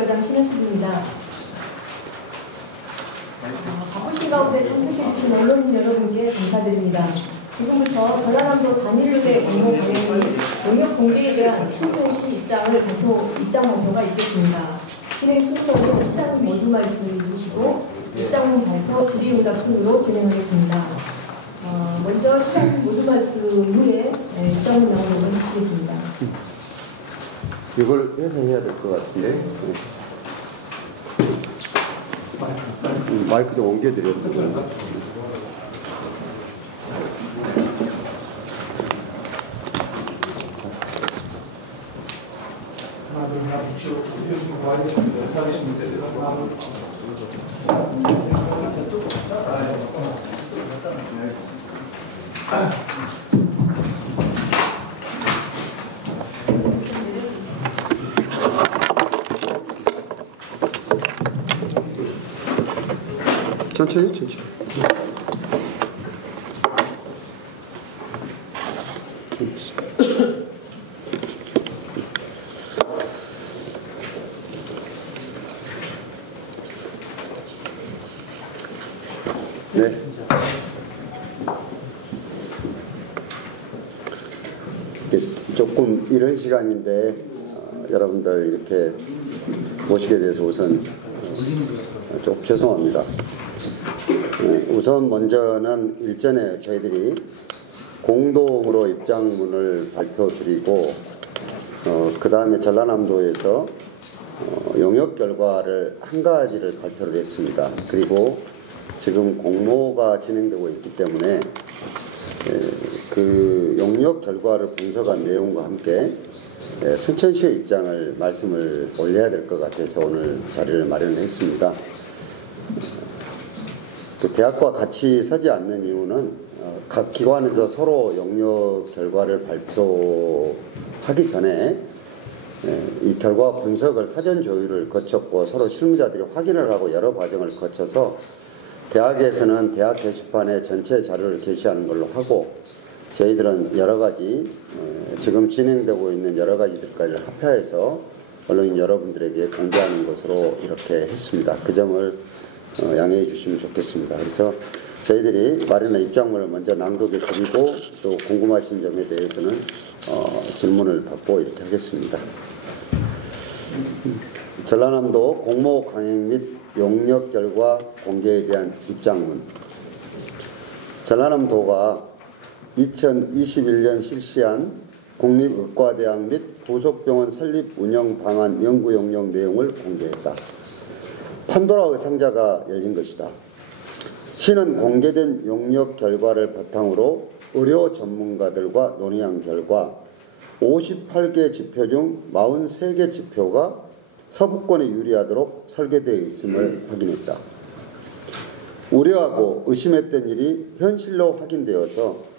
서울과장 신혜숙입니다. 바쁘신 가운데 참석해주신 언론인 여러분께 감사드립니다. 지금부터 전라남도 단일로의 공모 방향 및 용역 공개에 대한 순천시 입장 발표가 있겠습니다. 진행 순서로 시장님 모든 말씀 있으시고 입장 발표 질의응답 순으로 진행하겠습니다. 먼저 시장님 모든 말씀 후에 입장문 나오도록 하시겠습니다. 이걸 해서 해야 될 것 같은데. 마이크 좀 옮겨드려요. 천천히. 네. 조금 이런 시간인데 여러분들 이렇게 모시게 돼서 우선 좀 죄송합니다. 우선 먼저는 일전에 저희들이 공동으로 입장문을 발표드리고 그 다음에 전라남도에서 용역 결과를 한 가지를 발표를 했습니다. 그리고 지금 공모가 진행되고 있기 때문에 그 용역 결과를 분석한 내용과 함께 순천시의 입장을 말씀을 올려야 될 것 같아서 오늘 자리를 마련했습니다. 그 대학과 같이 서지 않는 이유는 각 기관에서 서로 용역 결과를 발표하기 전에 이 결과 분석을 사전 조율을 거쳤고 서로 실무자들이 확인을 하고 여러 과정을 거쳐서 대학에서는 대학 게시판에 전체 자료를 게시하는 걸로 하고 저희들은 여러 가지 지금 진행되고 있는 여러 가지들까지 합해서 언론인 여러분들에게 공개하는 것으로 이렇게 했습니다. 그 점을 양해해 주시면 좋겠습니다. 그래서 저희들이 마련한 입장문을 먼저 낭독해 드리고 또 궁금하신 점에 대해서는 질문을 받고 이렇게 하겠습니다. 전라남도 공모 강행 및 용역 결과 공개에 대한 입장문. 전라남도가 2021년 실시한 국립의과대학 및 부속병원 설립 운영 방안 연구 용역 내용을 공개했다. 판도라의 상자가 열린 것이다. 시는 공개된 용역 결과를 바탕으로 의료 전문가들과 논의한 결과 58개 지표 중 43개 지표가 서부권에 유리하도록 설계되어 있음을 확인했다. 우려하고 의심했던 일이 현실로 확인되어서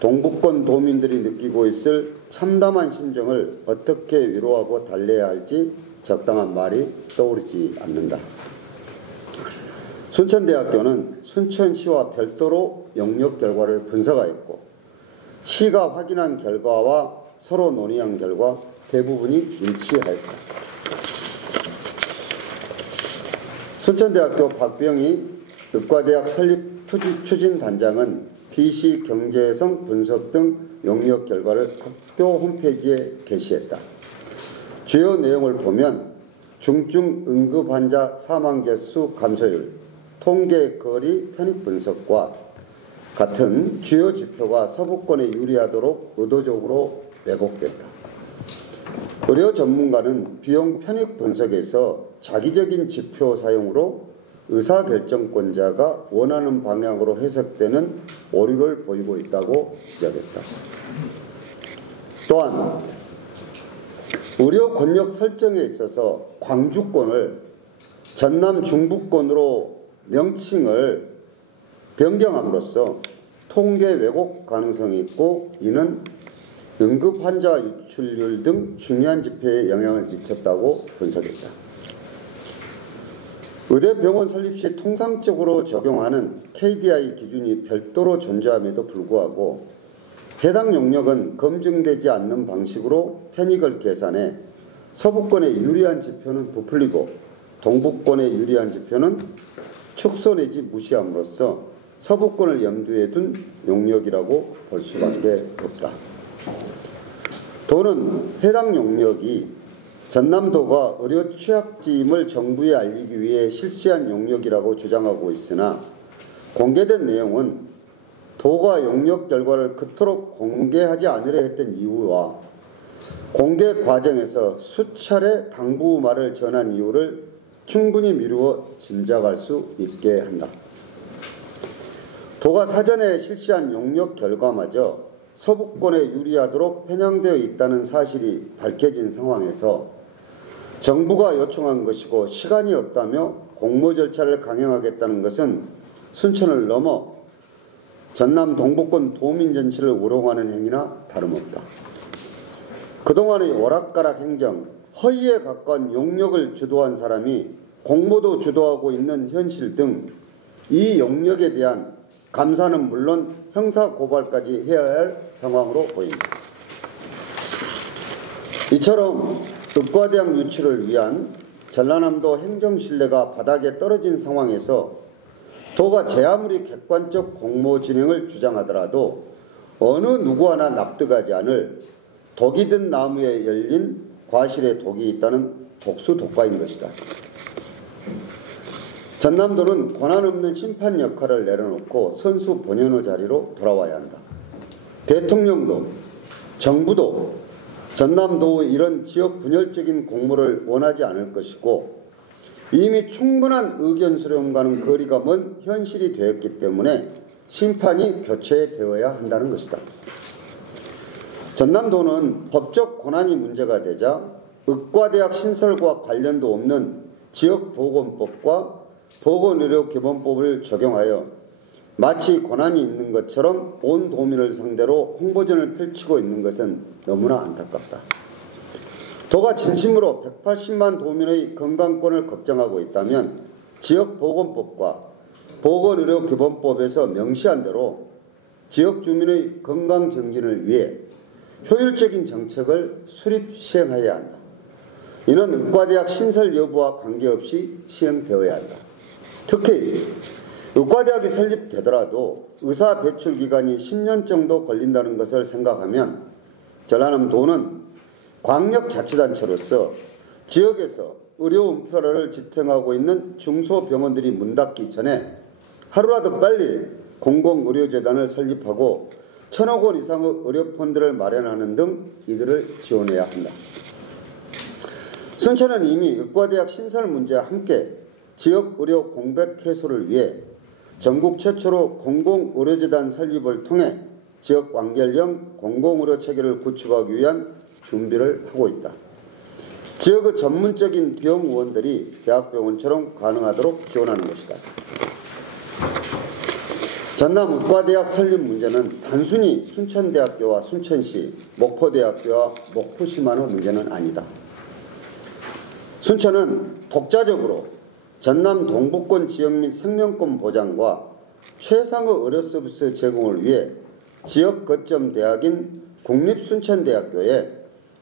동북권 도민들이 느끼고 있을 참담한 심정을 어떻게 위로하고 달래야 할지 적당한 말이 떠오르지 않는다. 순천대학교는 순천시와 별도로 용역 결과를 분석하였고 시가 확인한 결과와 서로 논의한 결과 대부분이 일치하였다. 순천대학교 박병희 의과대학 설립 추진단장은 BC 경제성 분석 등 용역 결과를 학교 홈페이지에 게시했다. 주요 내용을 보면 중증 응급 환자 사망 개수 감소율, 통계 거리 편입 분석과 같은 주요 지표가 서부권에 유리하도록 의도적으로 왜곡됐다. 의료 전문가는 비용 편입 분석에서 자기적인 지표 사용으로 의사결정권자가 원하는 방향으로 해석되는 오류를 보이고 있다고 지적했다. 또한 의료 권역 설정에 있어서 광주권을 전남 중부권으로 명칭을 변경함으로써 통계 왜곡 가능성이 있고 이는 응급 환자 유출률 등 중요한 지표에 영향을 미쳤다고 분석했다. 의대병원 설립 시 통상적으로 적용하는 KDI 기준이 별도로 존재함에도 불구하고 해당 용역은 검증되지 않는 방식으로 편익을 계산해 서부권에 유리한 지표는 부풀리고 동부권에 유리한 지표는 축소 내지 무시함으로써 서부권을 염두에 둔 용역이라고 볼 수밖에 없다. 도는 해당 용역이 전남도가 의료 취약지임을 정부에 알리기 위해 실시한 용역이라고 주장하고 있으나 공개된 내용은 도가 용역 결과를 그토록 공개하지 않으려 했던 이유와 공개 과정에서 수차례 당부 말을 전한 이유를 충분히 미루어 짐작할 수 있게 한다. 도가 사전에 실시한 용역 결과마저 서부권에 유리하도록 편향되어 있다는 사실이 밝혀진 상황에서 정부가 요청한 것이고 시간이 없다며 공모 절차를 강행하겠다는 것은 순천을 넘어 전남 동부권 도민 전체를 우롱하는 행위나 다름없다. 그동안의 오락가락 행정, 허위에 가까운 용역을 주도한 사람이 공모도 주도하고 있는 현실 등 이 용역에 대한 감사는 물론 형사 고발까지 해야 할 상황으로 보입니다. 이처럼 의과대학 유치를 위한 전라남도 행정 신뢰가 바닥에 떨어진 상황에서 도가 제 아무리 객관적 공모 진행을 주장하더라도 어느 누구 하나 납득하지 않을 독이 든 나무에 열린 과실에 독이 있다는 독수독과인 것이다. 전남도는 권한 없는 심판 역할을 내려놓고 선수 본연의 자리로 돌아와야 한다. 대통령도 정부도 전남도의 이런 지역 분열적인 공모를 원하지 않을 것이고 이미 충분한 의견 수렴과는 거리가 먼 현실이 되었기 때문에 심판이 교체되어야 한다는 것이다. 전남도는 법적 권한이 문제가 되자 의과대학 신설과 관련도 없는 지역보건법과 보건의료기본법을 적용하여 마치 권한이 있는 것처럼 온 도민을 상대로 홍보전을 펼치고 있는 것은 너무나 안타깝다. 도가 진심으로 180만 도민의 건강권을 걱정하고 있다면 지역보건법과 보건의료기본법에서 명시한 대로 지역 주민의 건강 정진을 위해 효율적인 정책을 수립 시행해야 한다. 이는 의과대학 신설 여부와 관계없이 시행되어야 한다. 특히 의과대학이 설립되더라도 의사 배출 기간이 10년 정도 걸린다는 것을 생각하면 전라남도는 광역자치단체로서 지역에서 의료 은폐를 지탱하고 있는 중소병원들이 문 닫기 전에 하루라도 빨리 공공의료재단을 설립하고 1,000억 원 이상의 의료펀드를 마련하는 등 이들을 지원해야 한다. 순천은 이미 의과대학 신설 문제와 함께 지역의료 공백 해소를 위해 전국 최초로 공공의료재단 설립을 통해 지역 완결형 공공의료 체계를 구축하기 위한 준비를 하고 있다. 지역의 전문적인 병의원들이 대학병원처럼 가능하도록 지원하는 것이다. 전남의과대학 설립 문제는 단순히 순천대학교와 순천시, 목포대학교와 목포시만의 문제는 아니다. 순천은 독자적으로 전남 동부권 지역 및 생명권 보장과 최상의 의료 서비스 제공을 위해 지역 거점 대학인 국립순천대학교에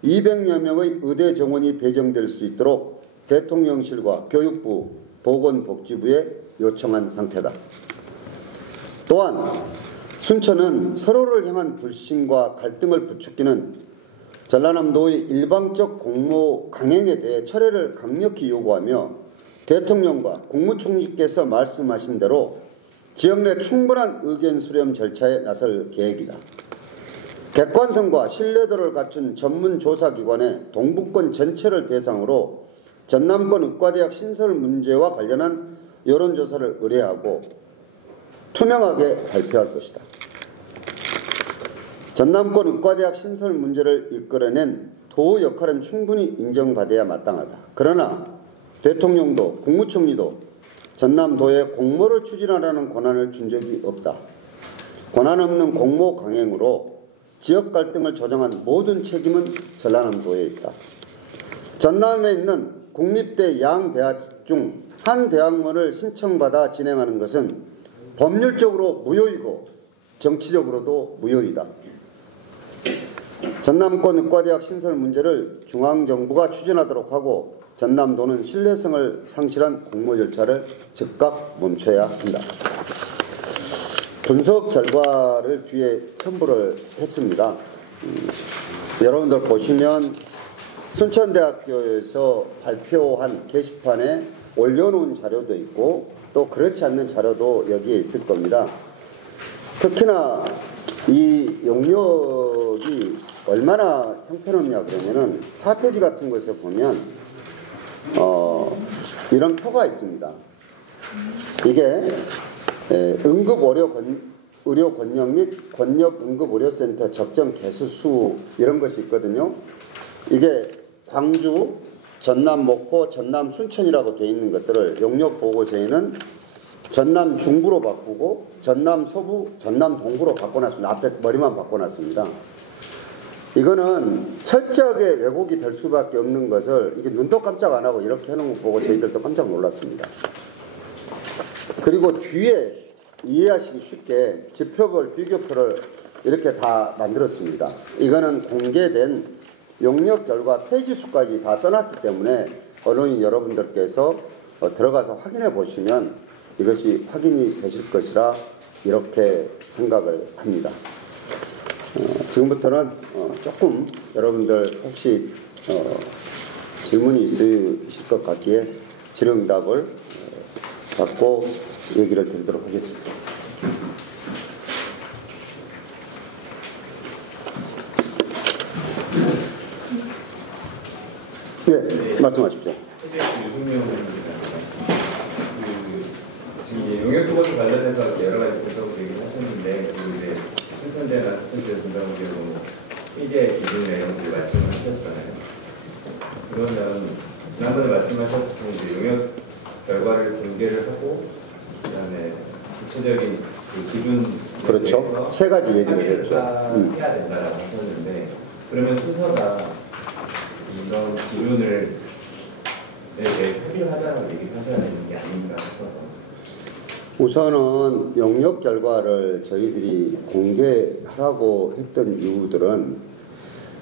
200여 명의 의대 정원이 배정될 수 있도록 대통령실과 교육부, 보건복지부에 요청한 상태다. 또한 순천은 서로를 향한 불신과 갈등을 부추기는 전라남도의 일방적 공모 강행에 대해 철회를 강력히 요구하며 대통령과 국무총리께서 말씀하신 대로 지역 내 충분한 의견 수렴 절차에 나설 계획이다. 객관성과 신뢰도를 갖춘 전문조사기관의 동부권 전체를 대상으로 전남권 의과대학 신설 문제와 관련한 여론조사를 의뢰하고 투명하게 발표할 것이다. 전남권 의과대학 신설 문제를 이끌어낸 도 역할은 충분히 인정받아야 마땅하다. 그러나 대통령도 국무총리도 전남도에 공모를 추진하라는 권한을 준 적이 없다. 권한 없는 공모 강행으로 지역 갈등을 조장한 모든 책임은 전라남도에 있다. 전남에 있는 국립대 양대학 중 한 대학원을 신청받아 진행하는 것은 법률적으로 무효이고 정치적으로도 무효이다. 전남권 의과대학 신설 문제를 중앙정부가 추진하도록 하고 전남도는 신뢰성을 상실한 공모 절차를 즉각 멈춰야 한다. 분석 결과를 뒤에 첨부를 했습니다. 여러분들 보시면 순천대학교에서 발표한 게시판에 올려놓은 자료도 있고 또 그렇지 않는 자료도 여기에 있을 겁니다. 특히나 이 용역이 얼마나 형편없냐 그러면은 4페이지 같은 것에 보면 이런 표가 있습니다. 이게 의료 권역 및 권역 응급의료센터 적정 개수수 이런 것이 있거든요. 이게 광주, 전남 목포, 전남 순천이라고 되어 있는 것들을 용역 보고서에는 전남 중부로 바꾸고 전남 서부, 전남 동부로 바꿔놨습니다. 앞에 머리만 바꿔놨습니다. 이거는 철저하게 왜곡이 될 수밖에 없는 것을 이게 눈도 깜짝 안 하고 이렇게 해놓은 거 보고 저희들도 깜짝 놀랐습니다. 그리고 뒤에 이해하시기 쉽게 지표별, 비교표를 이렇게 다 만들었습니다. 이거는 공개된 용역 결과 페이지 수까지 다 써놨기 때문에 언론인 여러분들께서 들어가서 확인해 보시면 이것이 확인이 되실 것이라 이렇게 생각을 합니다. 지금부터는 조금 여러분들 혹시 질문이 있으실 것 같기에 질의응답을 받고 얘기를 드리도록 하겠습니다. 네, 말씀하십시오. 지금 용역 투고에 관련해서 여러 가지 분석 얘기를 하셨는데, 그리고 이제 순천대나 부천대 분담 경우 일개 기준에 이런 걸 말씀을 하셨잖아요. 그러면 지난번에 말씀하셨던 이제 용역 결과를 공개를 하고, 그다음에 구체적인 그 기준 그렇죠. 세 가지 얘기를 했죠. 해야 된다라고 하셨는데, 그러면 순서가 이런 기준을 협의를 하자고 얘기를 하셔야 되는 게 아닌가 싶어서. 우선은 용역 결과를 저희들이 공개하라고 했던 이유들은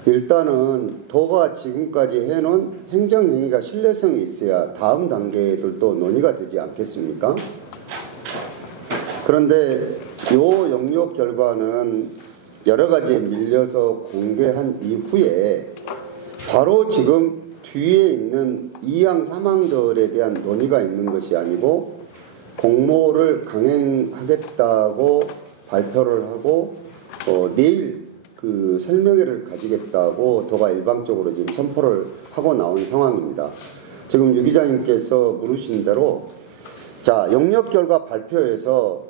일단은 도가 지금까지 해놓은 행정행위가 신뢰성이 있어야 다음 단계들도 논의가 되지 않겠습니까? 그런데 이 용역 결과는 여러 가지에 밀려서 공개한 이후에 바로 지금 뒤에 있는 2항, 3항들에 대한 논의가 있는 것이 아니고 공모를 강행하겠다고 발표를 하고 내일 그 설명회를 가지겠다고 도가 일방적으로 지금 선포를 하고 나온 상황입니다. 지금 유 기자님께서 물으신 대로 자, 용역 결과 발표해서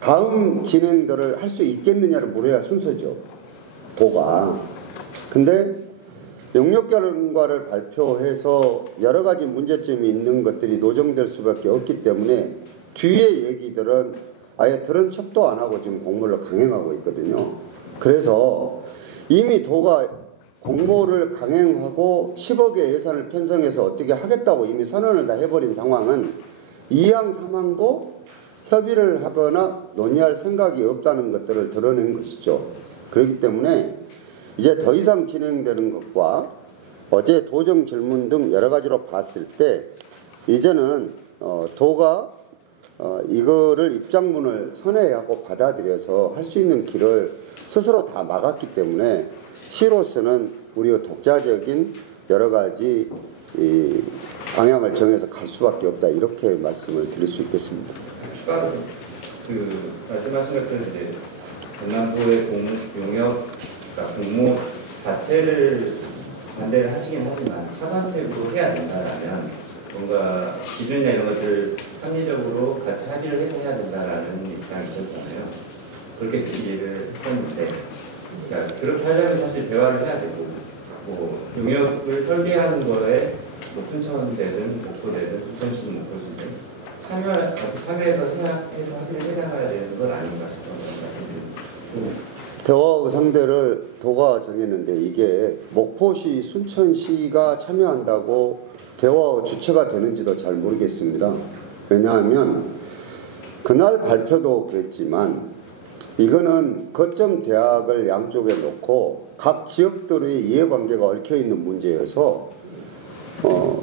다음 진행들을 할 수 있겠느냐를 물어야 순서죠. 도가. 근데 용역 결과를 발표해서 여러 가지 문제점이 있는 것들이 노정될 수밖에 없기 때문에 뒤에 얘기들은 아예 들은 척도 안 하고 지금 공모를 강행하고 있거든요. 그래서 이미 도가 공모를 강행하고 10억의 예산을 편성해서 어떻게 하겠다고 이미 선언을 다 해버린 상황은 2항, 3항도 협의를 하거나 논의할 생각이 없다는 것들을 드러낸 것이죠. 그렇기 때문에 이제 더 이상 진행되는 것과 어제 도정 질문 등 여러 가지로 봤을 때 이제는 도가 이거를 입장문을 선회하고 받아들여서 할 수 있는 길을 스스로 다 막았기 때문에 시로서는 우리의 독자적인 여러 가지 방향을 정해서 갈 수밖에 없다 이렇게 말씀을 드릴 수 있겠습니다. 추가로 말씀하신 것처럼 이제 전남도의 용역 그러니까 공모 자체를 반대를 하시긴 하지만 차선책으로 해야 된다라면 뭔가 기준이나 이런 것들 합리적으로 같이 합의를 해서 해야 된다라는 입장이셨잖아요. 그렇게 이해를 했었는데, 그러니까 그렇게 하려면 사실 대화를 해야 되고, 뭐 용역을 설계하는 거에 뭐 순천대든 목포대든 부천시든 목포시든 같이 참여해서 해서 합의를 해나가야 되는 건 아닌가 싶어서 말씀드립니다. 대화 상대를 도가 정했는데 이게 목포시, 순천시가 참여한다고 대화 주체가 되는지도 잘 모르겠습니다. 왜냐하면 그날 발표도 그랬지만 이거는 거점 대학을 양쪽에 놓고 각 지역들의 이해관계가 얽혀있는 문제여서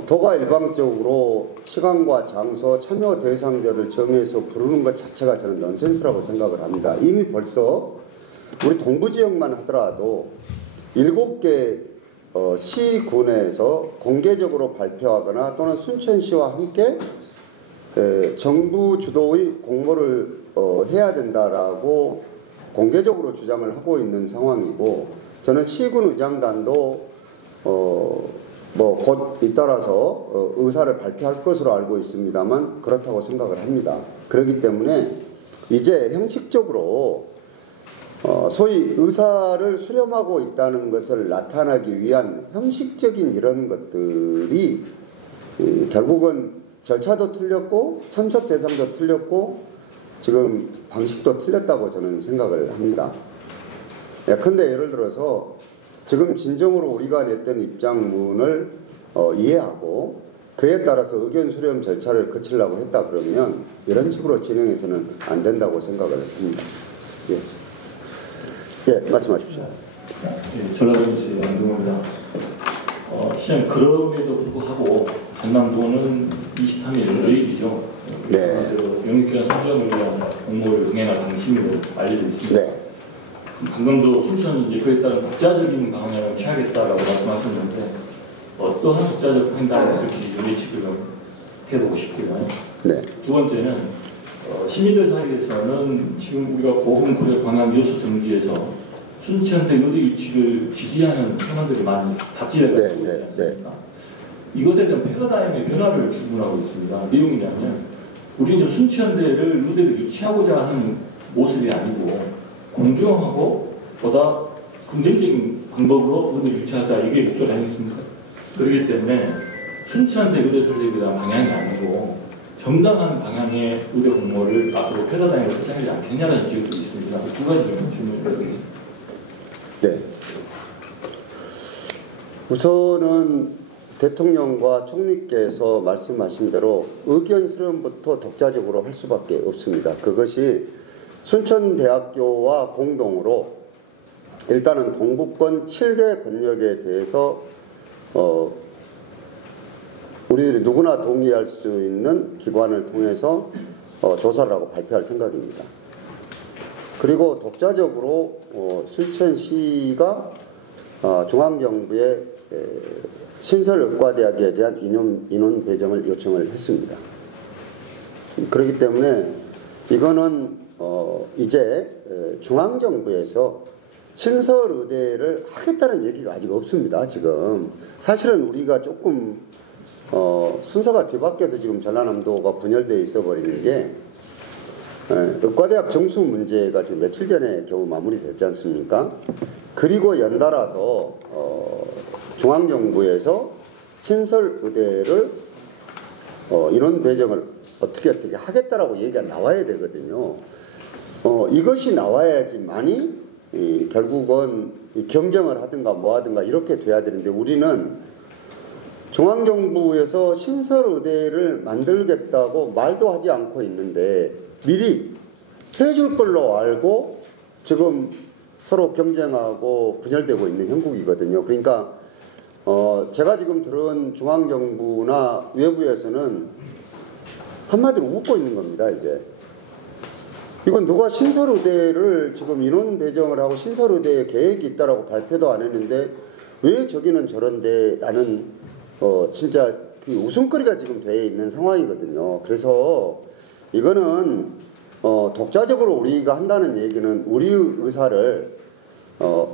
도가 일방적으로 시간과 장소, 참여 대상자를 정해서 부르는 것 자체가 저는 넌센스라고 생각을 합니다. 이미 벌써 우리 동부지역만 하더라도 7개 시군에서 공개적으로 발표하거나 또는 순천시와 함께 정부 주도의 공모를 해야 된다라고 공개적으로 주장을 하고 있는 상황이고, 저는 시군 의장단도 곧 잇따라서 의사를 발표할 것으로 알고 있습니다만 그렇다고 생각을 합니다. 그렇기 때문에 이제 형식적으로 소위 의사를 수렴하고 있다는 것을 나타나기 위한 형식적인 이런 것들이 결국은 절차도 틀렸고 참석 대상도 틀렸고 지금 방식도 틀렸다고 저는 생각을 합니다. 예컨대 예를 들어서 지금 진정으로 우리가 냈던 입장문을 이해하고 그에 따라서 의견 수렴 절차를 거치려고 했다 그러면 이런 식으로 진행해서는 안 된다고 생각을 합니다. 예, 말씀하십시오. 예, 전라도시 안동입니다. 시장 그럼에도 불구하고 전남도는 23일 내일이죠. 네. 영육기관 선정을 위한 공모를 응행할 방침으로 알려져 있습니다. 네. 방금도 순천이 이제 그에 따른 독자적인 방향을 취하겠다라고 말씀하셨는데 어떠한 독자적 판단을 쓸지 예측을 해보고 싶고요. 네. 두 번째는 시민들 사이에서는 지금 우리가 고흥, 구례, 광양, 여수 등지에서 순천대 의대 유치를 지지하는 현안들이 많이 답지를 네, 가지고 있지 네, 않습니까? 이것에 대한 패러다임의 변화를 주문하고 있습니다. 내용이냐면 우리는 순천대를 의대를 유치하고자 하는 모습이 아니고 공정하고 보다 긍정적인 방법으로 의대를 유치하자, 이게 목표가 아니겠습니까? 그렇기 때문에 순천대 의대 설립에 대한 방향이 아니고 정당한 방향의 의대 공모를 앞으로 패러다임을 설정하지 않겠냐는 지적도 있습니다. 두 가지 질문을 드리겠습니다. 네. 우선은 대통령과 총리께서 말씀하신 대로 의견 수렴부터 독자적으로 할 수밖에 없습니다. 그것이 순천대학교와 공동으로 일단은 동부권 7개 권역에 대해서 우리들이 누구나 동의할 수 있는 기관을 통해서 조사를 하고 발표할 생각입니다. 그리고 독자적으로 순천시가 중앙정부의 신설의과대학에 대한 인원 배정을 요청을 했습니다. 그렇기 때문에 이거는 이제 중앙정부에서 신설의대를 하겠다는 얘기가 아직 없습니다. 지금 사실은 우리가 조금 순서가 뒤바뀌어서 지금 전라남도가 분열되어 있어 버리는 게 의과대학 정수 문제가 지금 며칠 전에 겨우 마무리됐지 않습니까? 그리고 연달아서 중앙정부에서 신설의대를 인원 배정을 어떻게 하겠다라고 얘기가 나와야 되거든요. 이것이 나와야지만이 결국은 경쟁을 하든가 뭐 하든가 이렇게 돼야 되는데 우리는 중앙정부에서 신설의대를 만들겠다고 말도 하지 않고 있는데 미리 해줄 걸로 알고 지금 서로 경쟁하고 분열되고 있는 형국이거든요. 그러니까 제가 지금 들은 중앙정부나 외부에서는 한마디로 웃고 있는 겁니다. 이건 누가 신설의대를 지금 인원 배정을 하고 신설의대에 계획이 있다라고 발표도 안 했는데 왜 저기는 저런데 나는 진짜 그 웃음거리가 지금 돼 있는 상황이거든요. 그래서 이거는 독자적으로 우리가 한다는 얘기는 우리의 의사를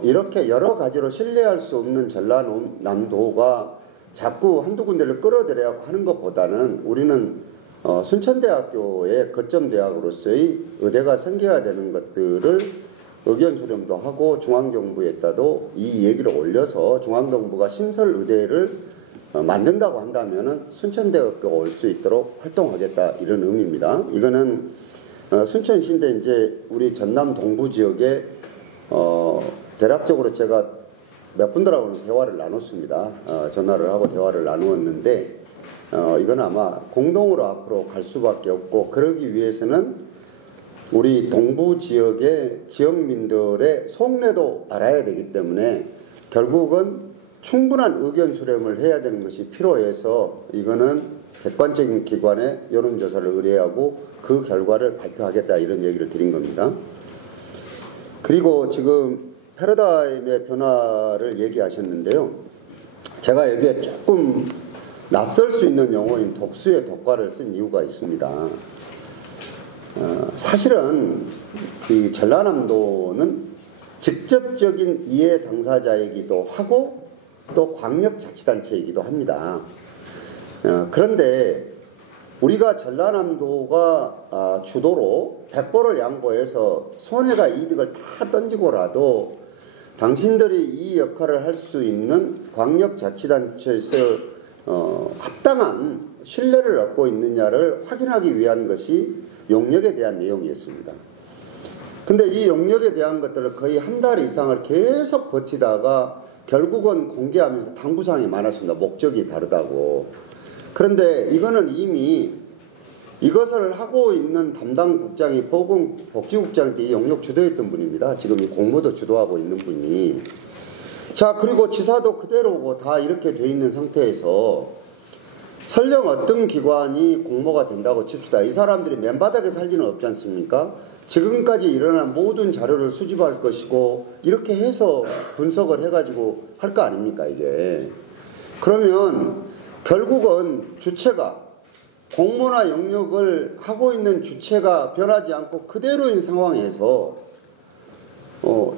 이렇게 여러 가지로 신뢰할 수 없는 전라남도가 자꾸 한두 군데를 끌어들여야 하는 것보다는 우리는 순천대학교의 거점대학으로서의 의대가 생겨야 되는 것들을 의견 수렴도 하고 중앙정부에다도 이 얘기를 올려서 중앙정부가 신설의대를 만든다고 한다면은 순천대학교가 올 수 있도록 활동하겠다 이런 의미입니다. 이거는 순천시인데 이제 우리 전남 동부 지역에 대략적으로 제가 몇 분들하고는 대화를 나눴습니다. 전화를 하고 대화를 나누었는데 이건 아마 공동으로 앞으로 갈 수밖에 없고 그러기 위해서는 우리 동부 지역의 지역민들의 속내도 알아야 되기 때문에 결국은 충분한 의견 수렴을 해야 되는 것이 필요해서 이거는 객관적인 기관에 여론조사를 의뢰하고 그 결과를 발표하겠다 이런 얘기를 드린 겁니다. 그리고 지금 패러다임의 변화를 얘기하셨는데요. 제가 여기에 조금 낯설 수 있는 용어인 독수의 독과를 쓴 이유가 있습니다. 사실은 이 전라남도는 직접적인 이해 당사자이기도 하고 또 광역자치단체이기도 합니다. 그런데 우리가 전라남도가 주도로 100%를 양보해서 손해가 이득을 다 던지고라도 당신들이 이 역할을 할 수 있는 광역자치단체에서 합당한 신뢰를 얻고 있느냐를 확인하기 위한 것이 용역에 대한 내용이었습니다. 근데 이 용역에 대한 것들을 거의 한 달 이상을 계속 버티다가 결국은 공개하면서 당부사항이 많았습니다. 목적이 다르다고. 그런데 이거는 이미 이것을 하고 있는 담당 국장이 보건복지국장한테 이 용역 주도했던 분입니다. 지금 이 공모도 주도하고 있는 분이. 자, 그리고 지사도 그대로고 다 이렇게 돼 있는 상태에서 설령 어떤 기관이 공모가 된다고 칩시다. 이 사람들이 맨바닥에 살 리는 없지 않습니까? 지금까지 일어난 모든 자료를 수집할 것이고 이렇게 해서 분석을 해가지고 할 거 아닙니까 이게. 그러면 결국은 주체가 공모나 용역을 하고 있는 주체가 변하지 않고 그대로인 상황에서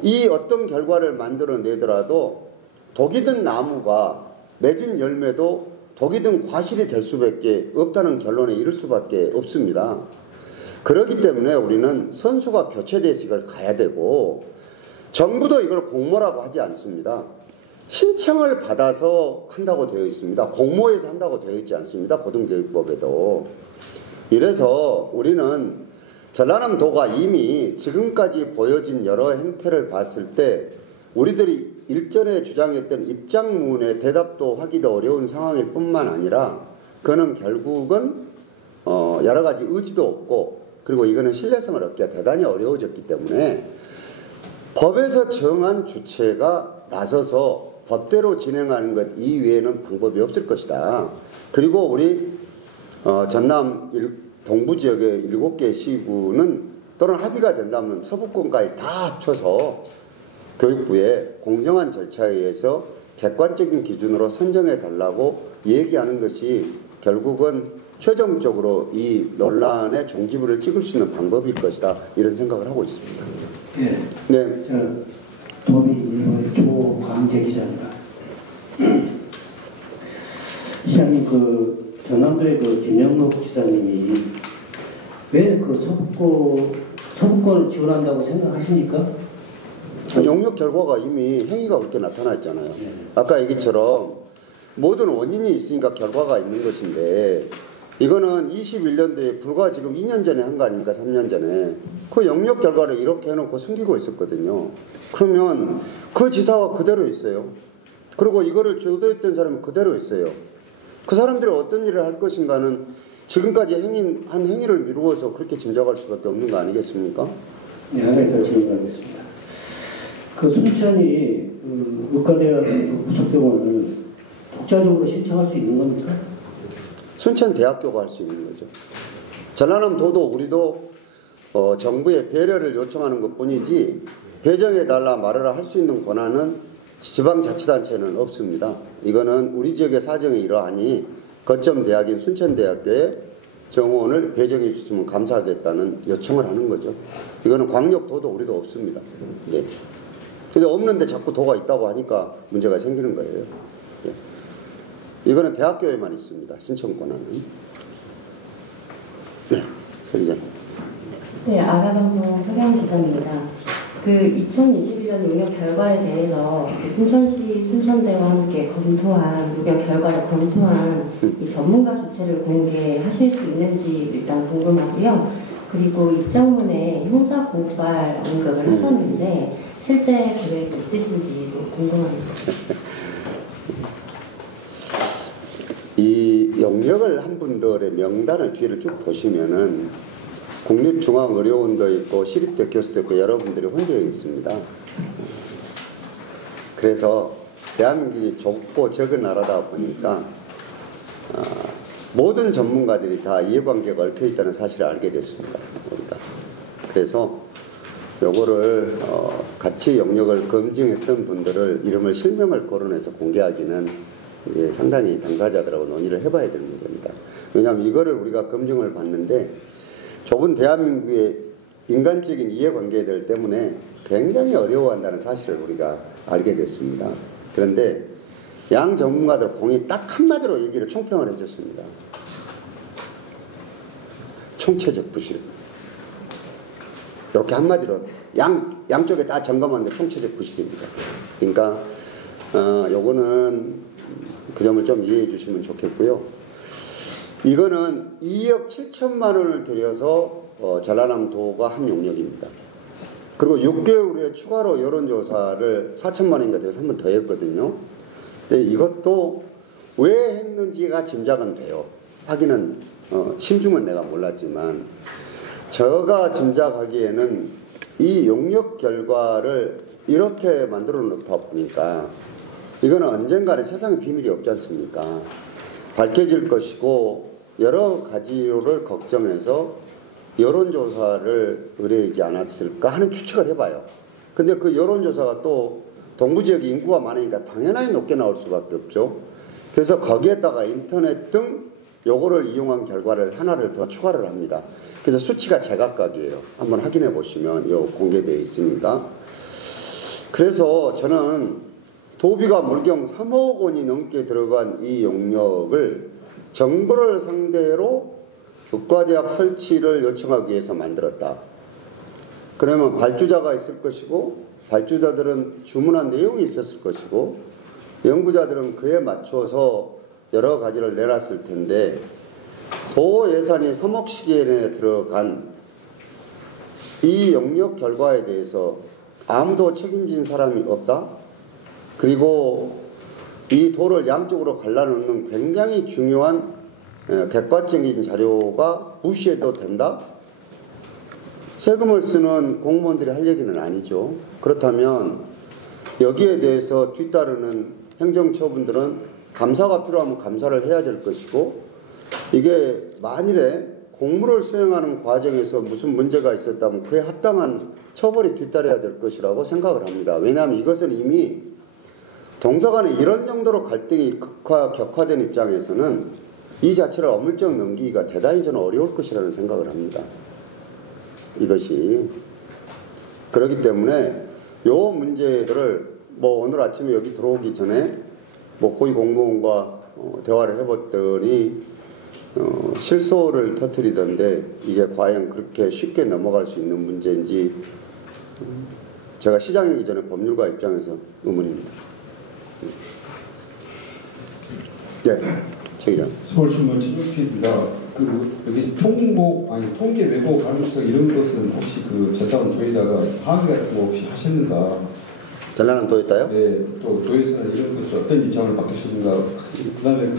이 어떤 결과를 만들어내더라도 독이 든 나무가 맺은 열매도 독이 든 과실이 될 수밖에 없다는 결론에 이를 수밖에 없습니다. 그렇기 때문에 우리는 선수가 교체돼서 이걸 가야 되고 정부도 이걸 공모라고 하지 않습니다. 신청을 받아서 한다고 되어 있습니다. 공모해서 한다고 되어 있지 않습니다. 고등교육법에도. 이래서 우리는 전라남도가 이미 지금까지 보여진 여러 행태를 봤을 때 우리들이 일전에 주장했던 입장문의 대답도 하기도 어려운 상황일 뿐만 아니라 그는 결국은 여러 가지 의지도 없고 그리고 이거는 신뢰성을 얻기가 대단히 어려워졌기 때문에 법에서 정한 주체가 나서서 법대로 진행하는 것 이외에는 방법이 없을 것이다. 그리고 우리 전남 동부 지역의 7개 시구는 또는 합의가 된다면 서부권까지 다 합쳐서 교육부에 공정한 절차에 의해서 객관적인 기준으로 선정해 달라고 얘기하는 것이 결국은 최종적으로 이 논란의 종지부를 찍을 수 있는 방법일 것이다. 이런 생각을 하고 있습니다. 네. 네. 도민일보의 조광재 기자입니다. 시장님, 전남도의 김영록 지사님이 왜 서부권을 지원한다고 생각하십니까? 용역 결과가 이미 행위가 그렇게 나타났잖아요. 네. 아까 얘기처럼 모든 원인이 있으니까 결과가 있는 것인데 이거는 21년도에 불과 지금 2년 전에 한 거 아닙니까? 3년 전에. 그 영역 결과를 이렇게 해놓고 숨기고 있었거든요. 그러면 그 지사와 그대로 있어요. 그리고 이거를 주도했던 사람은 그대로 있어요. 그 사람들이 어떤 일을 할 것인가는 지금까지 한 행위를 미루어서 그렇게 짐작할 수밖에 없는 거 아니겠습니까? 네, 한 가지 더 질문하겠습니다. 순천이 의과대학 부속병원을 독자적으로 신청할 수 있는 겁니까? 순천대학교가 할 수 있는 거죠. 전라남도도 우리도 정부의 배려를 요청하는 것뿐이지 배정해달라 말하라 할 수 있는 권한은 지방자치단체는 없습니다. 이거는 우리 지역의 사정이 이러하니 거점 대학인 순천대학교에 정원을 배정해 주시면 감사하겠다는 요청을 하는 거죠. 이거는 광역도도 우리도 없습니다. 예. 근데 없는데 자꾸 도가 있다고 하니까 문제가 생기는 거예요. 예. 이거는 대학교에만 있습니다. 신청 권한은. 네, 선생님. 네, 아가방송 서경 기자입니다. 2021년 용역 결과에 대해서 순천시, 순천대와 함께 용역 결과를 검토한 이 전문가 주체를 공개하실 수 있는지 일단 궁금하고요. 그리고 입장문에 형사고발 언급을 하셨는데 실제 계획 있으신지도 궁금합니다. 이 용역을 한 분들의 명단을 뒤를 쭉 보시면은 국립중앙의료원도 있고 시립대 교수도 있고 여러분들이 혼자 있습니다. 그래서 대한민국이 좁고 적은 나라다 보니까 모든 전문가들이 다 이해관계가 얽혀 있다는 사실을 알게 됐습니다. 우리가. 그래서 요거를 같이 영역을 검증했던 분들을 이름을 실명을 거론해서 공개하기는 이게 상당히 당사자들하고 논의를 해봐야 될 문제입니다. 왜냐하면 이거를 우리가 검증을 받는데 좁은 대한민국의 인간적인 이해관계들 때문에 굉장히 어려워한다는 사실을 우리가 알게 됐습니다. 그런데 양 전문가들 공이 딱 한마디로 얘기를 총평을 해줬습니다. 총체적 부실. 이렇게 한마디로 양쪽에 다 점검하는데 총체적 부실입니다. 그러니까 요거는 그 점을 좀 이해해 주시면 좋겠고요. 이거는 2억 7천만 원을 들여서 전라남도가 한 용역입니다. 그리고 6개월 후에 추가로 여론조사를 4천만 원인가 들여서 한 번 더 했거든요. 근데 이것도 왜 했는지가 짐작은 돼요. 하기는 심중은 내가 몰랐지만 제가 짐작하기에는 이 용역 결과를 이렇게 만들어 놓다 보니까 이거는 언젠가는 세상에 비밀이 없지 않습니까? 밝혀질 것이고 여러 가지를 걱정해서 여론조사를 의뢰하지 않았을까 하는 추측을 해봐요. 근데 그 여론조사가 또 동부지역이 인구가 많으니까 당연히 높게 나올 수밖에 없죠. 그래서 거기에다가 인터넷 등 요거를 이용한 결과를 하나를 더 추가를 합니다. 그래서 수치가 제각각이에요. 한번 확인해 보시면 요 공개되어 있으니까. 그래서 저는 도비가 물경 3억 원이 넘게 들어간 이 용역을 정부를 상대로 의과대학 설치를 요청하기 위해서 만들었다. 그러면 발주자가 있을 것이고 발주자들은 주문한 내용이 있었을 것이고 연구자들은 그에 맞춰서 여러 가지를 내놨을 텐데 도 예산이 3억씩 원에 들어간 이 용역 결과에 대해서 아무도 책임진 사람이 없다. 그리고 이 도를 양쪽으로 갈라놓는 굉장히 중요한 객관적인 자료가 무시해도 된다? 세금을 쓰는 공무원들이 할 얘기는 아니죠. 그렇다면 여기에 대해서 뒤따르는 행정처분들은 감사가 필요하면 감사를 해야 될 것이고 이게 만일에 공무를 수행하는 과정에서 무슨 문제가 있었다면 그에 합당한 처벌이 뒤따라야 될 것이라고 생각을 합니다. 왜냐하면 이것은 이미 동서간에 이런 정도로 갈등이 격화된 입장에서는 이 자체를 어물쩍 넘기기가 대단히 저는 어려울 것이라는 생각을 합니다. 이것이. 그렇기 때문에 요 문제들을 오늘 아침에 여기 들어오기 전에 고위 공무원과 대화를 해봤더니 실소를 터뜨리던데 이게 과연 그렇게 쉽게 넘어갈 수 있는 문제인지 제가 시장이기 전에 법률가 입장에서 의문입니다. 네, 최 기자. 서울신문 최준필입니다. 여기 통계 왜곡 가능성 이런 것은 혹시 전라남도에다가 항의 같은 거 혹시 하셨는가? 전라남도에다요? 네, 또 도에서는 이런 것을 어떤 입장을 바뀌셨는가? 그다음에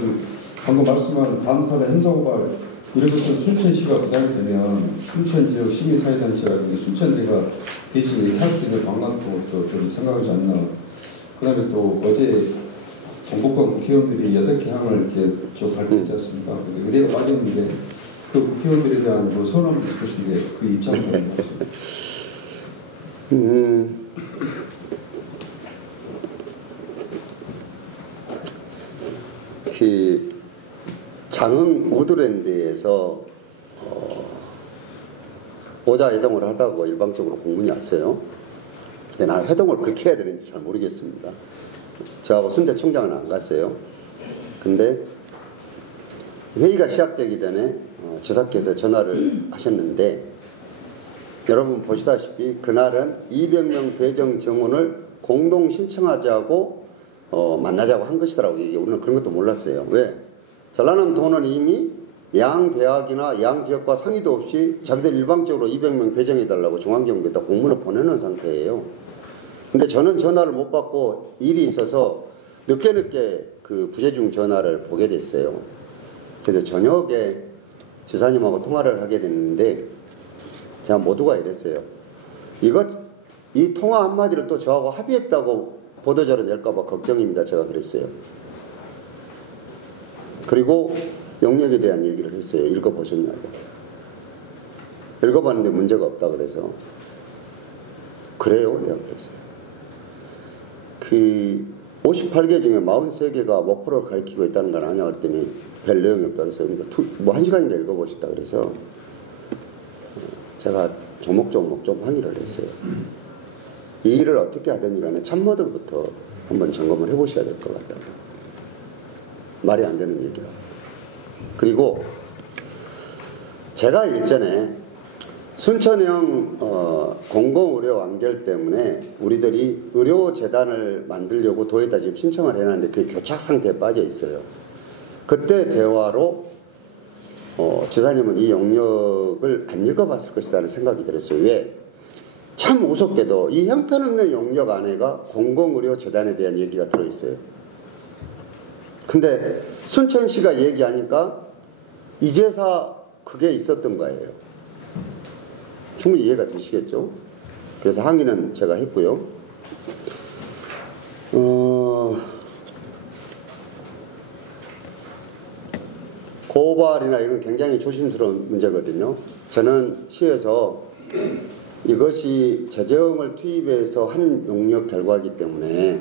방금 말씀한 감사나 행사고발 이런 것은 순천시가 부담이 되면 순천 지역 시민사회단체가 순천대가 대신 이렇게 할 수 있는 방안도 또 좀 생각하지 않나. 그다음에 또 어제 정부과 국회의원들이 6개 항을 이렇게 발표했지 않습니까? 근데 의뢰가 빠졌는데 그 국회의원들에 대한 서운함도 있을 것인데 그 입장은 어떤 것 같습니다. 장흥 우드랜드에서 오자 회동을 하다고 일방적으로 공문이 왔어요. 근데 나는 회동을 그렇게 해야 되는지 잘 모르겠습니다. 저하고 순대 총장은 안 갔어요. 근데 회의가 시작되기 전에 지사께서 전화를 하셨는데 여러분 보시다시피 그날은 200명 배정 정원을 공동 신청하자고 만나자고 한 것이더라고요. 우리는 그런 것도 몰랐어요. 왜? 전라남도는 이미 양 대학이나 양 지역과 상의도 없이 자기들 일방적으로 200명 배정해달라고 중앙정부에다 공문을 보내놓은 상태예요. 근데 저는 전화를 못 받고 일이 있어서 늦게 그 부재중 전화를 보게 됐어요. 그래서 저녁에 지사님하고 통화를 하게 됐는데 제가 모두가 이랬어요. 이 통화 한마디를 또 저하고 합의했다고 보도자료 낼까봐 걱정입니다. 제가 그랬어요. 그리고 용역에 대한 얘기를 했어요. 읽어보셨냐고. 읽어봤는데 문제가 없다 그래서 그래요? 내가 그랬어요. 그 58개 중에 43개가 목표를 가리키고 있다는 건 아냐 그랬더니 별 내용이 없다 그래서 뭐 1시간인가 읽어보셨다 그래서 제가 조목조목 좀 항의를 했어요. 이 일을 어떻게 하든지 간에 참모들부터 한번 점검을 해보셔야 될 것 같다고. 말이 안 되는 얘기라. 그리고 제가 일전에 순천형 공공의료 완결 때문에 우리들이 의료재단을 만들려고 도에다 지금 신청을 해놨는데 그게 교착 상태에 빠져 있어요. 그때 대화로 지사님은 이 용역을 안 읽어봤을 것이라는 생각이 들었어요. 왜? 참 우습게도 이 형편없는 용역 안에가 공공의료재단에 대한 얘기가 들어있어요. 근데 순천시가 얘기하니까 이제사 그게 있었던 거예요. 충분히 이해가 되시겠죠? 그래서 항의는 제가 했고요. 고발이나 이건 굉장히 조심스러운 문제거든요. 저는 시에서 이것이 재정을 투입해서 한 용역 결과이기 때문에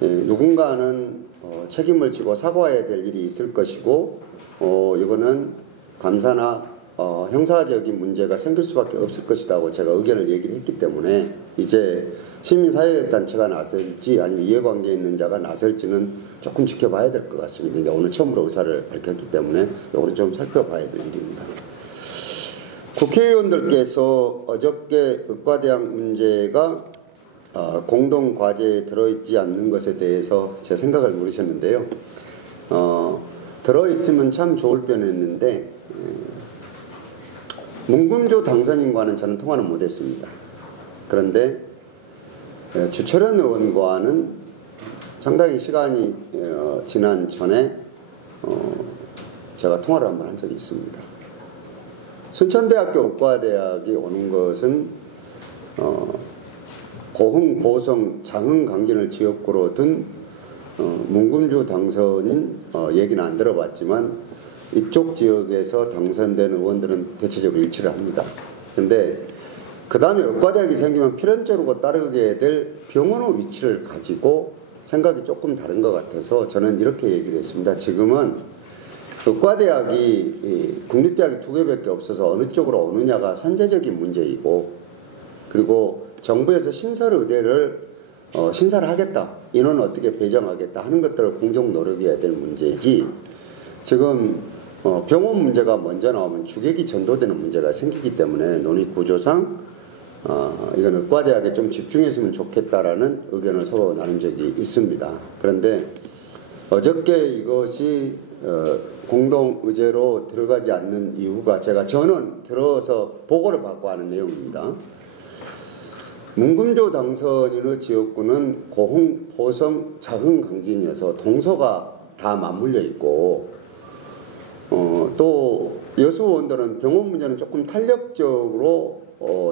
누군가는 책임을 지고 사과해야 될 일이 있을 것이고 이거는 감사나 형사적인 문제가 생길 수밖에 없을 것이라고 제가 의견을 얘기를 했기 때문에 이제 시민사회단체가 나설지 아니면 이해관계에 있는 자가 나설지는 조금 지켜봐야 될 것 같습니다. 이제 오늘 처음으로 의사를 밝혔기 때문에 이거는 좀 살펴봐야 될 일입니다. 국회의원들께서 어저께 의과대학 문제가 공동과제에 들어있지 않는 것에 대해서 제 생각을 물으셨는데요. 들어있으면 참 좋을 뻔했는데 문금조 당선인과는 저는 통화는 못했습니다. 그런데 주철현 의원과는 상당히 시간이 지난 전에 제가 통화를 한번 한 적이 있습니다. 순천대학교 의과대학이 오는 것은 고흥, 보성, 장흥, 강진을 지역구로 둔 문금주 당선인 얘기는 안 들어봤지만 이쪽 지역에서 당선된 의원들은 대체적으로 일치를 합니다. 그런데 그 다음에 의과대학이 생기면 필연적으로 따르게 될 병원의 위치를 가지고 생각이 조금 다른 것 같아서 저는 이렇게 얘기를 했습니다. 지금은 의과대학이 국립대학이 2개밖에 없어서 어느 쪽으로 오느냐가 선제적인 문제이고 그리고 정부에서 신설의대를 신설을 하겠다. 인원을 어떻게 배정하겠다 하는 것들을 공정 노력해야 될 문제이지 지금 병원 문제가 먼저 나오면 주객이 전도되는 문제가 생기기 때문에 논의 구조상 이건 의과대학에 좀 집중했으면 좋겠다라는 의견을 서로 나눈 적이 있습니다. 그런데 어저께 이것이 공동의제로 들어가지 않는 이유가 제가 전원 들어서 보고를 받고 하는 내용입니다. 문금조 당선인의 지역구는 고흥, 보성, 장흥, 강진이어서 동서가 다 맞물려 있고 또 여수 의원들은 병원 문제는 조금 탄력적으로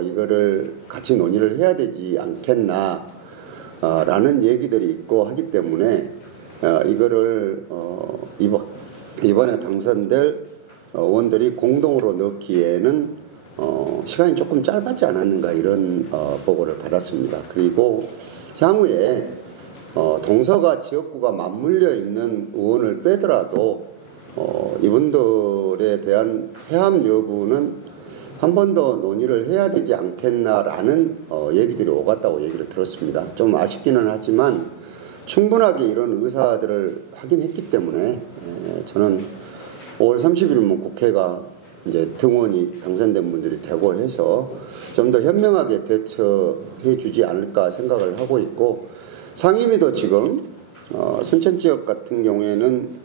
이거를 같이 논의를 해야 되지 않겠나 라는 얘기들이 있고 하기 때문에 이거를 이번에 당선될 의원들이 공동으로 넣기에는 시간이 조금 짧았지 않았는가 이런 보고를 받았습니다. 그리고 향후에 동서가 지역구가 맞물려 있는 의원을 빼더라도 이분들에 대한 해함 여부는 한 번 더 논의를 해야 되지 않겠나라는 얘기들이 오갔다고 얘기를 들었습니다. 좀 아쉽기는 하지만 충분하게 이런 의사들을 확인했기 때문에 저는 5월 30일이면 국회가 이제 등원이 당선된 분들이 되고 해서 좀 더 현명하게 대처해 주지 않을까 생각을 하고 있고 상임위도 지금 순천 지역 같은 경우에는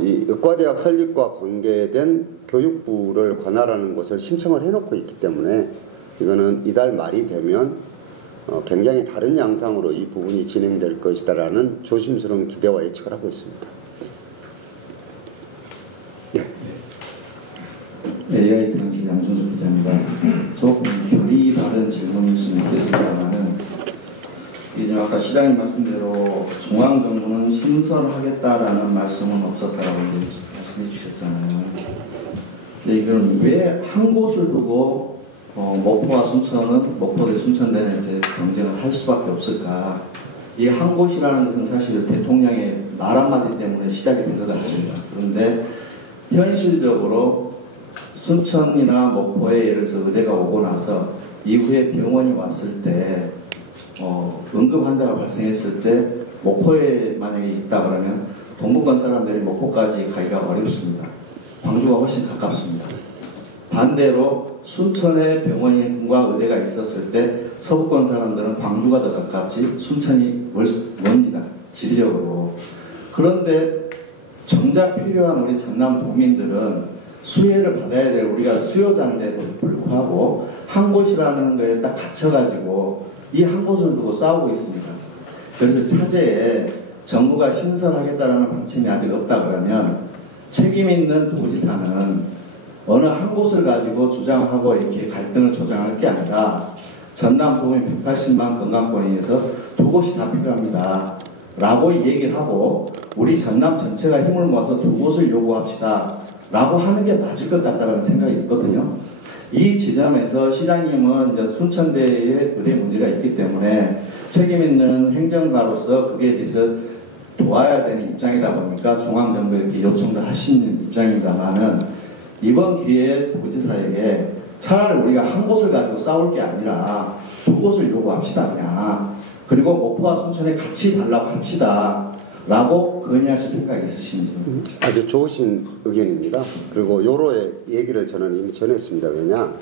이 의과대학 설립과 관계된 교육부를 관할하는 것을 신청을 해놓고 있기 때문에 이거는 이달 말이 되면 굉장히 다른 양상으로 이 부분이 진행될 것이다라는 조심스러운 기대와 예측을 하고 있습니다. AI 당시 양준수 부장과 조금 결이 다른 질문일 수는 있겠습니다만은 아까 시장님 말씀대로 중앙정부는 신설하겠다라는 말씀은 없었다라고 말씀해 주셨잖아요. 근데 이건 왜 한 곳을 두고 목포와 순천은 목포 대 순천대는 이렇게 경쟁을 할 수밖에 없을까? 이 한 곳이라는 것은 사실 대통령의 말 한마디 때문에 시작이 된 것 같습니다. 그런데 현실적으로 순천이나 목포에 예를 들어서 의대가 오고 나서 이후에 병원이 왔을 때 응급 환자가 발생했을 때 목포에 만약에 있다 그러면 동북권 사람들이 목포까지 가기가 어렵습니다. 광주가 훨씬 가깝습니다. 반대로 순천에 병원과 의대가 있었을 때 서부권 사람들은 광주가 더 가깝지 순천이 먼니다. 지리적으로. 그런데 정작 필요한 우리 전남 도민들은 수혜를 받아야 될 우리가 수요자인데도 불구하고 한 곳이라는 거에 딱 갇혀가지고 이 한 곳을 두고 싸우고 있습니다. 그래서 차제에 정부가 신설하겠다는 방침이 아직 없다 그러면 책임 있는 도지사는 어느 한 곳을 가지고 주장하고 이렇게 갈등을 조장할 게 아니라 전남 도민 180만 건강권에서 두 곳이 다 필요합니다. 라고 얘기를 하고 우리 전남 전체가 힘을 모아서 두 곳을 요구합시다. 라고 하는 게 맞을 것 같다는 생각이 있거든요. 이 지점에서 시장님은 이제 순천대에 의대 문제가 있기 때문에 책임 있는 행정가로서 그에 대해서 도와야 되는 입장이다 보니까 중앙정부에 이렇게 요청도 하시는 입장입니다만은 이번 기회에 도지사에게 차라리 우리가 한 곳을 가지고 싸울 게 아니라 두 곳을 요구합시다 그냥. 그리고 목포와 순천에 같이 달라고 합시다. 라고 건의하실 생각이 있으신지? 아주 좋으신 의견입니다. 그리고 요로의 얘기를 저는 이미 전했습니다. 왜냐?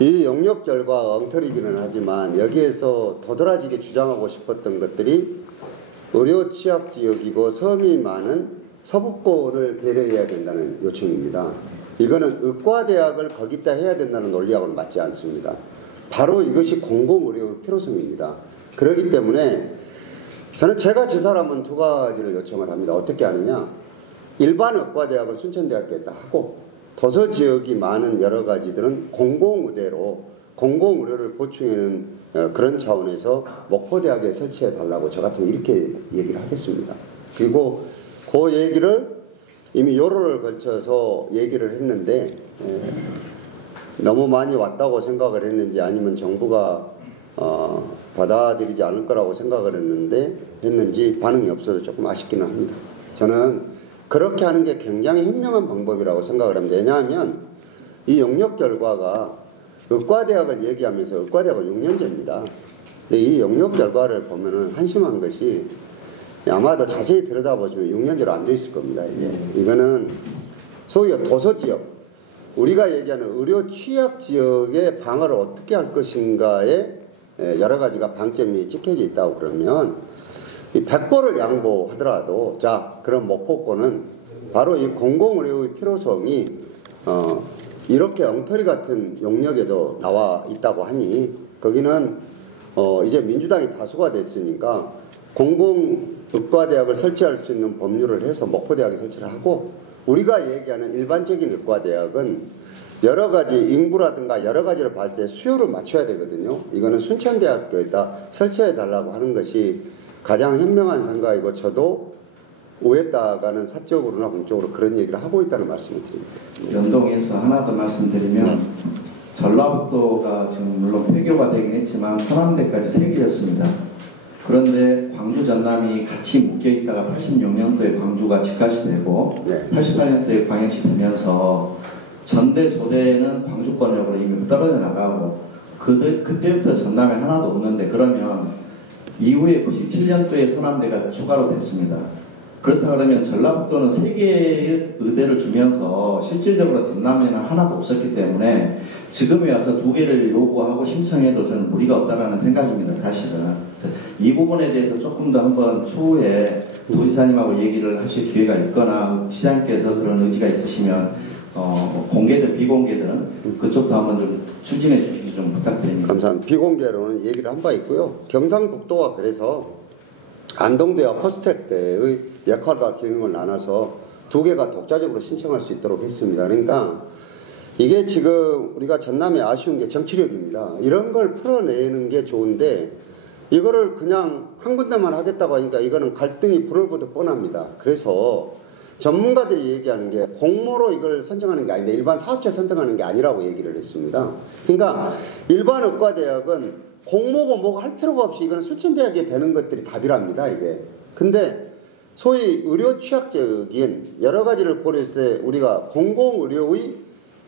이 영역 결과가 엉터리기는 하지만 여기에서 도드라지게 주장하고 싶었던 것들이 의료 취약 지역이고 섬이 많은 서부권을 배려해야 된다는 요청입니다. 이거는 의과대학을 거기다 해야 된다는 논리하고는 맞지 않습니다. 바로 이것이 공공의료의 필요성입니다. 그렇기 때문에 저는 제가 지사라면 두 가지를 요청을 합니다. 어떻게 하느냐? 일반 의과대학을 순천대학교에다 하고 도서 지역이 많은 여러 가지들은 공공의대로 공공의료를 보충하는 그런 차원에서 목포대학에 설치해 달라고 저 같으면 이렇게 얘기를 하겠습니다. 그리고 그 얘기를 이미 요로를 걸쳐서 얘기를 했는데 너무 많이 왔다고 생각을 했는지 아니면 정부가 받아들이지 않을 거라고 생각을 했는지 반응이 없어서 조금 아쉽기는 합니다. 저는 그렇게 하는 게 굉장히 현명한 방법이라고 생각을 합니다. 왜냐하면 이 영역 결과가 의과대학을 얘기하면서 의과대학은 6년제입니다. 근데 이 영역 결과를 보면은 한심한 것이 아마도 자세히 들여다보시면 6년제로 안 돼 있을 겁니다. 이거는 소위 도서지역, 우리가 얘기하는 의료 취약 지역의 방어를 어떻게 할 것인가에 여러 가지가 방점이 찍혀져 있다고 그러면 이 백보를 양보하더라도 자 그럼 목포권은 바로 이 공공의료의 필요성이 이렇게 엉터리 같은 용역에도 나와 있다고 하니 거기는 이제 민주당이 다수가 됐으니까 공공의과대학을 설치할 수 있는 법률을 해서 목포대학에 설치를 하고 우리가 얘기하는 일반적인 의과대학은 여러 가지 인구라든가 여러 가지를 봤을 때 수요를 맞춰야 되거든요. 이거는 순천대학교에다 설치해 달라고 하는 것이 가장 현명한 생각이고 저도 오했다가는 사적으로나 공적으로 그런 얘기를 하고 있다는 말씀을 드립니다. 연동해서 하나 더 말씀드리면 전라북도가 지금 물론 폐교가 되긴 했지만 서남대까지 세개였습니다. 그런데 광주 전남이 같이 묶여있다가 86년도에 광주가 집값이 되고 88년도에 광역시 되면서 전대 조대는 광주권역으로 이미 떨어져 나가고 그때부터 전남에 하나도 없는데 그러면 이후에 97년도에 서남대가 추가로 됐습니다. 그렇다 그러면 전라북도는 3개의 의대를 주면서 실질적으로 전남에는 하나도 없었기 때문에 지금에 와서 2개를 요구하고 신청해도 저는 무리가 없다는 생각입니다. 사실은. 그래서 이 부분에 대해서 조금 더 한번 추후에 도지사님하고 얘기를 하실 기회가 있거나 시장님께서 그런 의지가 있으시면 공개든 비공개든 그쪽도 한번 좀 추진해 주시기 좀 부탁드립니다. 감사합니다. 비공개로는 얘기를 한 바 있고요. 경상북도가 그래서 안동대와 포스텍대의 역할과 기능을 나눠서 2개가 독자적으로 신청할 수 있도록 했습니다. 그러니까 이게 지금 우리가 전남에 아쉬운 게 정치력입니다. 이런 걸 풀어내는 게 좋은데 이거를 그냥 한 군데만 하겠다고 하니까 이거는 갈등이 불을 보듯 뻔합니다. 그래서 전문가들이 얘기하는 게 공모로 이걸 선정하는 게 아닌데 일반 사업체 선정하는 게 아니라고 얘기를 했습니다. 그러니까 일반 의과대학은 공모고 뭐고 할 필요가 없이 이거는 순천대학에 되는 것들이 답이랍니다. 이게. 근데 소위 의료 취약적인 여러 가지를 고려했을 때 우리가 공공의료의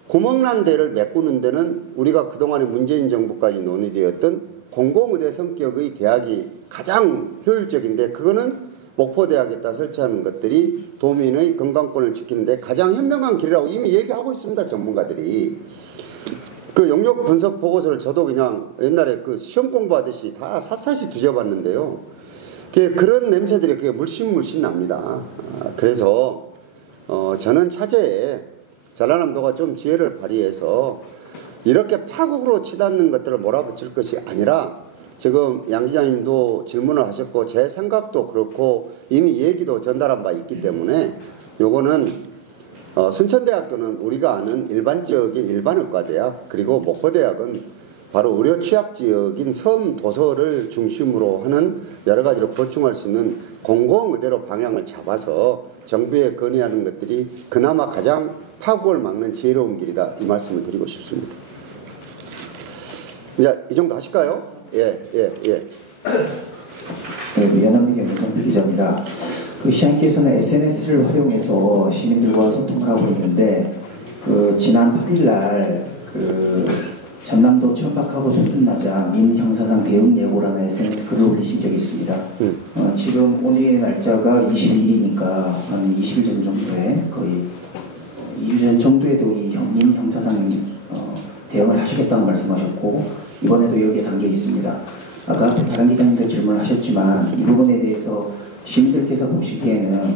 구멍난 데를 메꾸는 데는 우리가 그동안에 문재인 정부까지 논의되었던 공공의대 성격의 대학이 가장 효율적인데 그거는 목포대학에다 설치하는 것들이 도민의 건강권을 지키는데 가장 현명한 길이라고 이미 얘기하고 있습니다. 전문가들이. 그 영역 분석 보고서를 저도 그냥 옛날에 그 시험 공부하듯이 다 샅샅이 뒤져봤는데요. 그런 냄새들이 그게 물씬 납니다. 그래서 저는 차제에 전라남도가 좀 지혜를 발휘해서 이렇게 파국으로 치닫는 것들을 몰아붙일 것이 아니라 지금 양 기자님도 질문을 하셨고 제 생각도 그렇고 이미 얘기도 전달한 바 있기 때문에 요거는 순천대학교는 우리가 아는 일반적인 일반의과대학 그리고 목포대학은 바로 의료 취약지역인 섬 도서를 중심으로 하는 여러 가지로 보충할 수 있는 공공의대로 방향을 잡아서 정부에 건의하는 것들이 그나마 가장 파국을 막는 지혜로운 길이다 이 말씀을 드리고 싶습니다. 이제 이 정도 하실까요? 예. 네, 연합미디어 문성필 기자입니다. 그 시장님께서는 SNS를 활용해서 시민들과 소통을 하고 있는데 지난 8일날 전남도 천박하고 수준나자 민형사상 대응 예고라는 SNS 글을 올리신 적이 있습니다. 지금 오늘 날짜가 21일이니까 한 20일 전 정도에 거의 2주 전 정도에도 이 민형사상 대응을 하시겠다는 말씀하셨고 이번에도 여기에 담겨 있습니다. 아까 다른 기자님도 질문을 하셨지만 이 부분에 대해서 시민들께서 보시기에는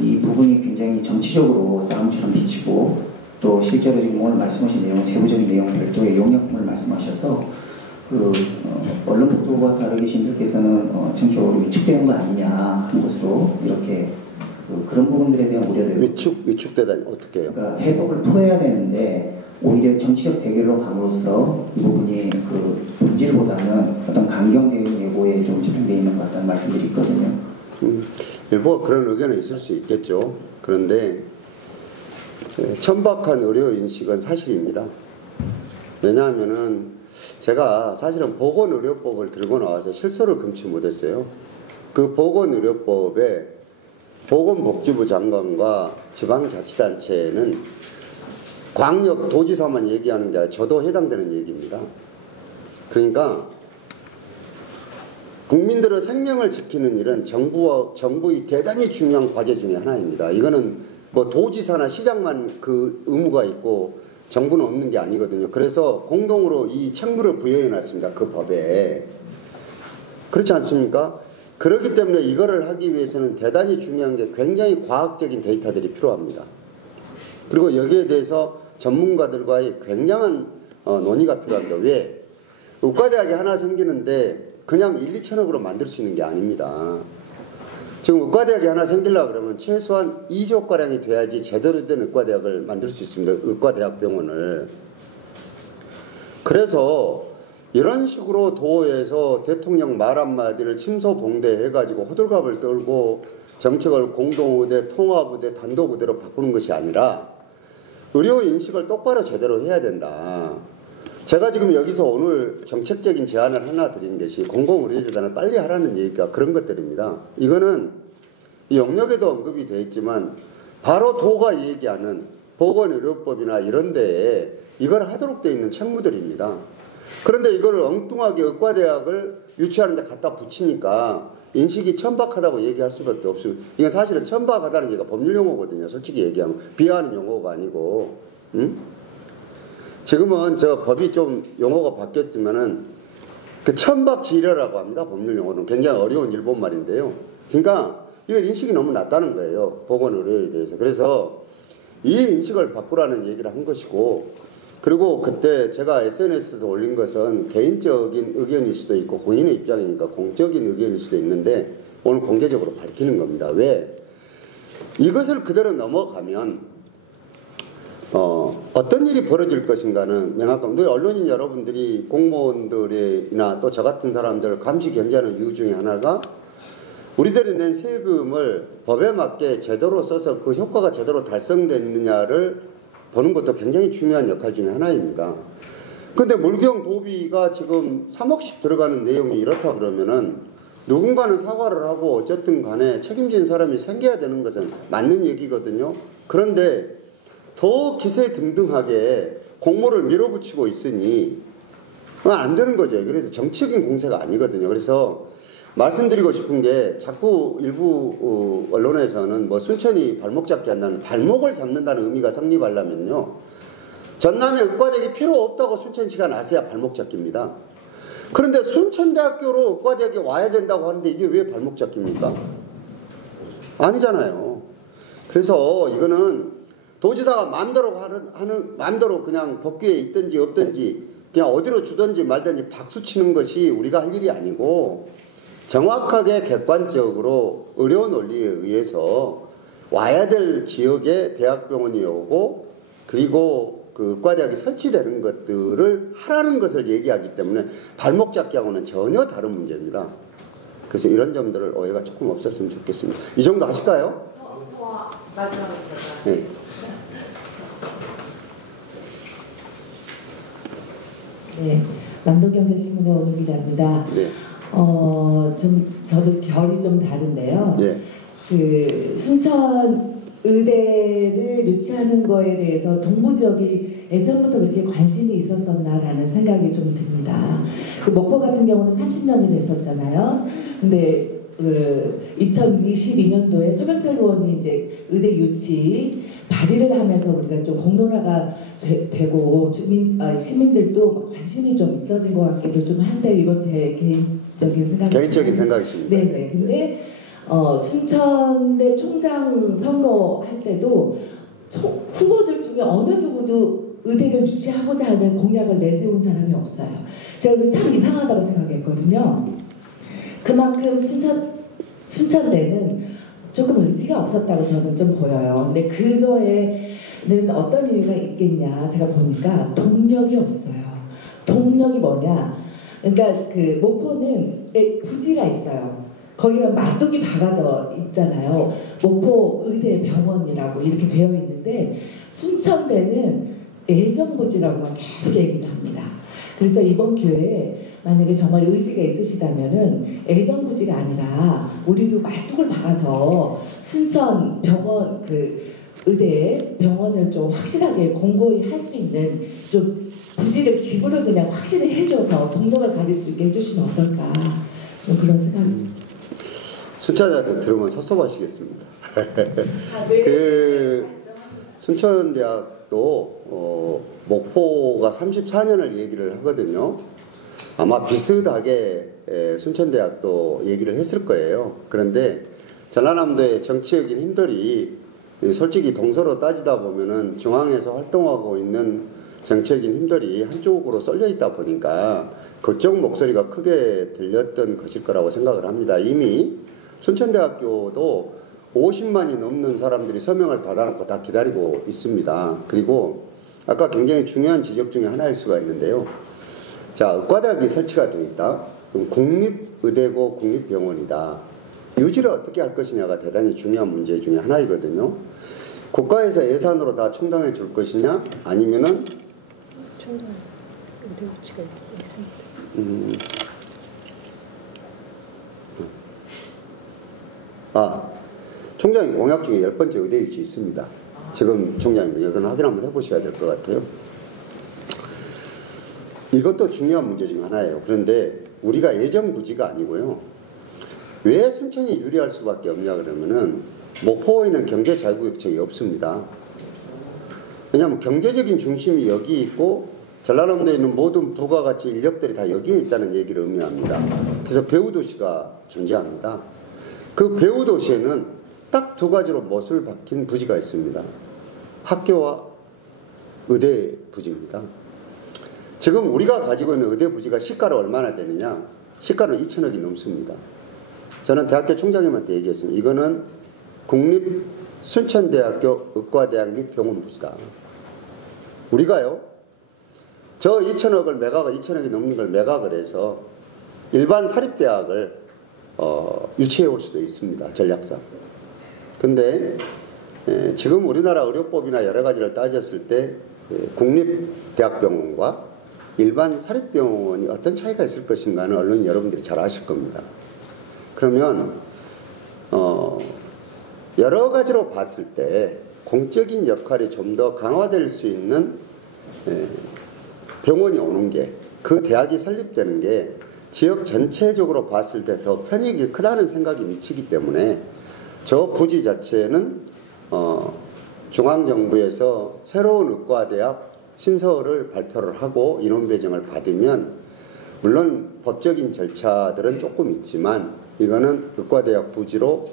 이 부분이 굉장히 정치적으로 싸움처럼 비치고 또 실제로 지금 오늘 말씀하신 내용, 세부적인 내용 별도의 용역품을 말씀하셔서 언론 보도와 다르게 시민들께서는 정치적으로 위축되는 거 아니냐 하는 것으로 이렇게 그런 부분들에 대한 우려들 위축되다니 어떻게 해요? 그러니까 해법을 풀어야 되는데 오히려 정치적 대결로 감으로써 이 부분이 본질보다는 어떤 강경 대응 예고에 좀 집중되어 있는 것 같다는 말씀들이 있거든요. 일부 그런 의견은 있을 수 있겠죠. 그런데 천박한 의료 인식은 사실입니다. 왜냐하면은 제가 사실은 보건의료법을 들고 나와서 실소를 금치 못했어요. 그 보건의료법에 보건복지부 장관과 지방자치단체는 광역 도지사만 얘기하는 게 아니라 저도 해당되는 얘기입니다. 그러니까 국민들의 생명을 지키는 일은 정부의 대단히 중요한 과제 중에 하나입니다. 이거는 뭐 도지사나 시장만 그 의무가 있고 정부는 없는 게 아니거든요. 그래서 공동으로 이 책무를 부여해 놨습니다. 그 법에. 그렇지 않습니까? 그렇기 때문에 이거를 하기 위해서는 대단히 중요한 게 굉장히 과학적인 데이터들이 필요합니다. 그리고 여기에 대해서 전문가들과의 굉장한 논의가 필요합니다. 왜? 의과대학이 하나 생기는데 그냥 1, 2천억으로 만들 수 있는 게 아닙니다. 지금 의과대학이 하나 생기려고 그러면 최소한 2조가량이 돼야지 제대로 된 의과대학을 만들 수 있습니다. 의과대학병원을. 그래서 이런 식으로 도에서 대통령 말 한마디를 침소봉대해가지고 호들갑을 떨고 정책을 공동의대, 통합의대, 단독의대로 바꾸는 것이 아니라 의료인식을 똑바로 제대로 해야 된다. 제가 지금 여기서 오늘 정책적인 제안을 하나 드린 것이 공공의료재단을 빨리 하라는 얘기가 그런 것들입니다. 이거는 이 영역에도 언급이 되어 있지만 바로 도가 얘기하는 보건의료법이나 이런 데에 이걸 하도록 되어 있는 책무들입니다. 그런데 이걸 엉뚱하게 의과대학을 유치하는 데 갖다 붙이니까 인식이 천박하다고 얘기할 수밖에 없습니다. 이건 사실은 천박하다는 얘기가 법률 용어거든요. 솔직히 얘기하면 비하하는 용어가 아니고. 지금은 저 법이 좀 용어가 바뀌었지만은 그 천박지려라고 합니다. 법률 용어는 굉장히 어려운 일본말인데요. 그러니까 이건 인식이 너무 낮다는 거예요. 보건의료에 대해서. 그래서 이 인식을 바꾸라는 얘기를 한 것이고, 그리고 그때 제가 SNS에서 올린 것은 개인적인 의견일 수도 있고 공인의 입장이니까 공적인 의견일 수도 있는데 오늘 공개적으로 밝히는 겁니다. 왜? 이것을 그대로 넘어가면 어떤 일이 벌어질 것인가는 명확합니다. 우리 언론인 여러분들이 공무원들이나 또 저 같은 사람들을 감시 견제하는 이유 중에 하나가 우리들이 낸 세금을 법에 맞게 제대로 써서 그 효과가 제대로 달성됐느냐를 보는 것도 굉장히 중요한 역할 중에 하나입니다. 근데 물경 도비가 지금 3억씩 들어가는 내용이 이렇다 그러면은 누군가는 사과를 하고 어쨌든 간에 책임진 사람이 생겨야 되는 것은 맞는 얘기거든요. 그런데 더 기세등등하게 공모를 밀어붙이고 있으니 안 되는 거죠. 그래서 정치적인 공세가 아니거든요. 그래서 말씀드리고 싶은 게 자꾸 일부 언론에서는 뭐 순천이 발목 잡기 한다는 발목을 잡는다는 의미가 성립하려면요. 전남에 의과대학이 필요 없다고 순천시가 나서야 발목 잡기입니다. 그런데 순천대학교로 의과대학이 와야 된다고 하는데 이게 왜 발목 잡기입니까? 아니잖아요. 그래서 이거는 도지사가 마음대로 그냥 법규에 있든지 없든지 그냥 어디로 주든지 말든지 박수 치는 것이 우리가 할 일이 아니고 정확하게 객관적으로 의료 논리에 의해서 와야 될 지역에 대학병원이 오고 그리고 그 의과대학이 설치되는 것들을 하라는 것을 얘기하기 때문에 발목 잡기하고는 전혀 다른 문제입니다. 그래서 이런 점들을 오해가 조금 없었으면 좋겠습니다. 이 정도 하실까요? 마지막으로 네. 네, 남도경제신문의 오늘 기자입니다. 네. 저도 결이 좀 다른데요. 네. 그 순천 의대를 유치하는 거에 대해서 동부 지역이 예전부터 그렇게 관심이 있었었나라는 생각이 좀 듭니다. 그 목포 같은 경우는 30년이 됐었잖아요. 근데 2022년도에 소병철 의원이 이제 의대 유치 발의를 하면서 우리가 좀 공론화가 되고 시민들도 관심이 좀 있어진 것 같기도 좀 한데 이건 제 개인적인 생각입니다. 개인적인 생각이십니다. 네네. 근데 순천대 총장 선거할 때도 후보들 중에 어느 누구도 의대를 유치하고자 하는 공약을 내세운 사람이 없어요. 제가 참 이상하다고 생각했거든요. 그만큼 순천대는 조금 의지가 없었다고 저는 좀 보여요. 근데 그거에는 어떤 이유가 있겠냐 제가 보니까 동력이 없어요. 동력이 뭐냐? 그러니까 그 목포는 부지가 있어요. 거기가 막뚝이 박아져 있잖아요. 목포 의대 병원이라고 이렇게 되어 있는데 순천대는 애정부지라고만 계속 얘기를 합니다. 그래서 이번 기회에 만약에 정말 의지가 있으시다면은 애정부지가 아니라 우리도 말뚝을 박아서 순천 병원 그 의대 병원을 좀 확실하게 공고히 할 수 있는 좀 부지를 기부를 그냥 확실히 해줘서 동력을 가질 수 있게 해주시면 어떨까 좀 그런 생각이 순천대학교 들으면 섭섭하시겠습니다. 그 순천대학도 목포가 34년을 얘기를 하거든요. 아마 비슷하게 순천대학도 얘기를 했을 거예요. 그런데 전라남도의 정치적인 힘들이 솔직히 동서로 따지다 보면은 중앙에서 활동하고 있는 정치적인 힘들이 한쪽으로 쏠려 있다 보니까 그쪽 목소리가 크게 들렸던 것일 거라고 생각을 합니다. 이미 순천대학교도 50만이 넘는 사람들이 서명을 받아놓고 다 기다리고 있습니다. 그리고 아까 굉장히 중요한 지적 중에 하나일 수가 있는데요. 자, 의과대학이 설치가 되어 있다. 그럼 국립의대고 국립병원이다. 유지를 어떻게 할 것이냐가 대단히 중요한 문제 중에 하나이거든요. 국가에서 예산으로 다 충당해 줄 것이냐 아니면은 충당 의대 유치가 있습니다. 총장님 공약 중에 10번째 의대 유치 있습니다. 지금 총장님 이건 확인 한번 해보셔야 될 것 같아요. 이것도 중요한 문제 중 하나예요. 그런데 우리가 예정부지가 아니고요. 왜 순천이 유리할 수밖에 없냐 그러면은 목포에는 경제자유구역청이 없습니다. 왜냐하면 경제적인 중심이 여기 있고 전라남도에 있는 모든 부가가치 인력들이 다 여기에 있다는 얘기를 의미합니다. 그래서 배후도시가 존재합니다. 그 배후도시에는 딱 두 가지로 못을 박힌 부지가 있습니다. 학교와 의대 부지입니다. 지금 우리가 가지고 있는 의대 부지가 시가로 얼마나 되느냐? 시가는 2천억이 넘습니다. 저는 대학교 총장님한테 얘기했습니다. 이거는 국립 순천대학교 의과대학 및 병원 부지다. 우리가요, 저 2천억을 매각을, 2천억이 넘는 걸 매각을 해서 일반 사립대학을 유치해 올 수도 있습니다. 전략상. 근데 지금 우리나라 의료법이나 여러 가지를 따졌을 때 국립대학병원과 일반 사립병원이 어떤 차이가 있을 것인가는 언론 여러분들이 잘 아실 겁니다. 그러면 여러 가지로 봤을 때 공적인 역할이 좀 더 강화될 수 있는 병원이 오는 게, 그 대학이 설립되는 게 지역 전체적으로 봤을 때 더 편익이 크다는 생각이 미치기 때문에 저 부지 자체는 중앙정부에서 새로운 의과대학 신설을 발표를 하고 인원 배정을 받으면, 물론 법적인 절차들은 조금 있지만 이거는 의과대학 부지로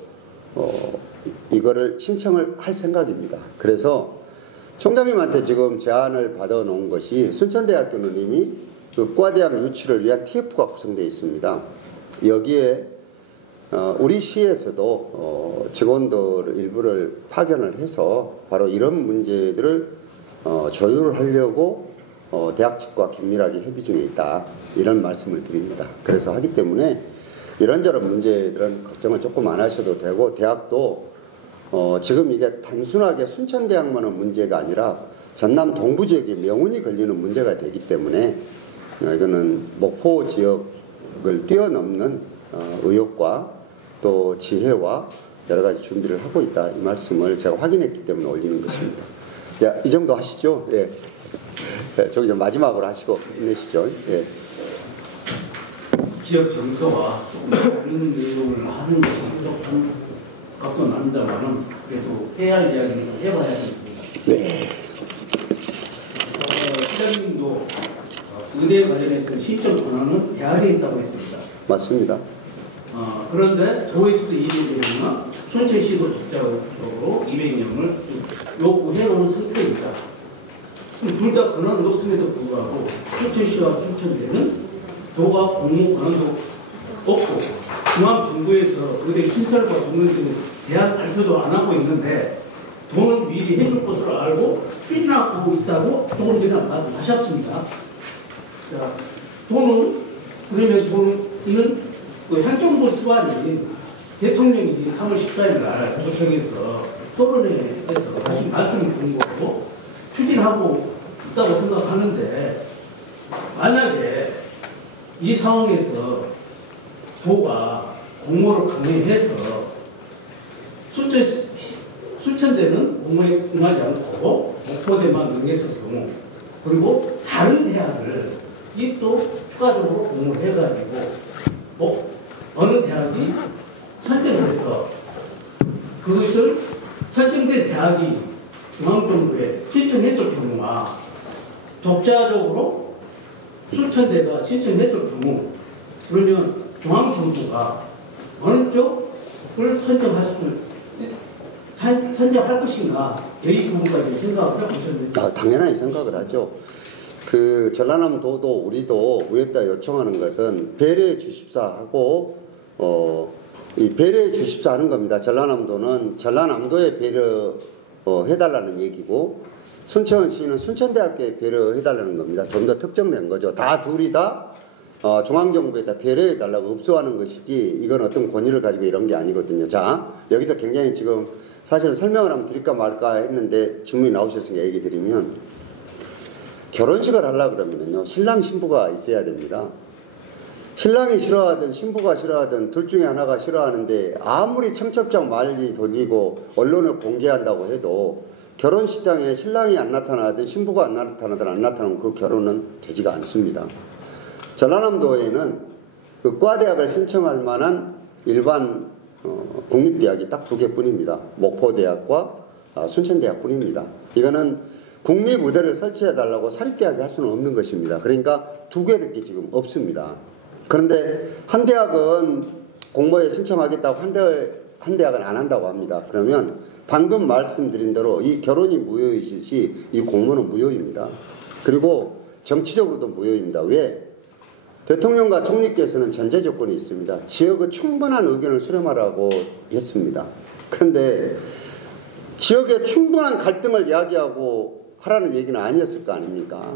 이거를 신청을 할 생각입니다. 그래서 총장님한테 지금 제안을 받아 놓은 것이, 순천대학교는 이미 의과대학 유치를 위한 TF가 구성되어 있습니다. 여기에 우리 시에서도 직원들 일부를 파견을 해서 바로 이런 문제들을 조율을 하려고 대학 측과 긴밀하게 협의 중에 있다, 이런 말씀을 드립니다. 그래서 하기 때문에 이런저런 문제들은 걱정을 조금 안 하셔도 되고, 대학도 지금 이게 단순하게 순천대학만의 문제가 아니라 전남 동부 지역에 명운이 걸리는 문제가 되기 때문에 이거는 목포 지역을 뛰어넘는 의욕과 또 지혜와 여러 가지 준비를 하고 있다, 이 말씀을 제가 확인했기 때문에 올리는 것입니다. 자, 이 정도 하시죠? 예. 저기 좀 마지막으로 하시고 힘내시죠. 예. 지역 정서와 다른 내용을 하는 것이 부족한 것도 납니다만은 그래도 해야 할 이야기는 해봐야겠습니다. 네. 시장님도 의대 관련해서 신청 권한은 대학에 있다고 했습니다. 맞습니다. 그런데 도에서도 200명이나 순천시도 독자적으로 200명을 요구해놓은 상태입니다. 둘 다 권한이 없음에도 불구하고 순천시와 순천대는 도가 공무 권한도 없고 중앙정부에서 의대 신설과 동행 등 대학 발표도 안 하고 있는데 돈을 미리 해줄 것으로 알고 추진하고 있다고 조금 전에 말씀하셨습니다. 자, 그러면 돈은 그 행정부 수반이 대통령이 3월 14일 날 조청해서 토론회에서 다시 말씀을 드린 거고 추진하고 있다고 생각하는데, 만약에 이 상황에서 도가 공모를 강행해서 순천대는 공모에 응하지 않고 목포대만 응했을 경우, 그리고 다른 대학을 이 또 추가적으로 공모를 해가지고 어느 대학이 선정을 해서 그것을 선정된 대학이 중앙정부에 신청했을 경우와 독자적으로 순천대가 신청했을 경우, 그러면 중앙정부가 어느 쪽을 선정할 것인가, 이 부분까지 생각을 해보셨는지. 당연히 생각을 하죠. 그 전라남도도 우리도 위에다 요청하는 것은 배려해 주십사 하고 이 배려해 주십사 하는 겁니다. 전라남도는 전라남도에 배려 해달라는 얘기고, 순천시는 순천대학교에 배려해달라는 겁니다. 좀 더 특정된 거죠. 다 둘이 다 중앙정부에다 배려해달라고 읍소하는 것이지, 이건 어떤 권위를 가지고 이런 게 아니거든요. 자, 여기서 굉장히 지금 사실은 설명을 한번 드릴까 말까 했는데 질문이 나오셨으니까 얘기 드리면, 결혼식을 하려고 그러면요, 신랑 신부가 있어야 됩니다. 신랑이 싫어하든 신부가 싫어하든 둘 중에 하나가 싫어하는데 아무리 청첩장 많이 돌리고 언론에 공개한다고 해도 결혼식장에 신랑이 안 나타나든 신부가 안 나타나든 안 나타나면 그 결혼은 되지가 않습니다. 전라남도에는 의과대학을 신청할 만한 일반 국립대학이 딱 2개뿐입니다. 목포대학과 순천대학뿐입니다. 이거는 국립의대를 설치해달라고 사립대학이 할 수는 없는 것입니다. 그러니까 2개밖에 지금 없습니다. 그런데 한 대학은 공모에 신청하겠다고 한 대학은 안 한다고 합니다. 그러면 방금 말씀드린 대로 이 결혼이 무효이듯이 이 공모는 무효입니다. 그리고 정치적으로도 무효입니다. 왜? 대통령과 총리께서는 전제 조건이 있습니다. 지역의 충분한 의견을 수렴하라고 했습니다. 그런데 지역의 충분한 갈등을 이야기하고 하라는 얘기는 아니었을 거 아닙니까?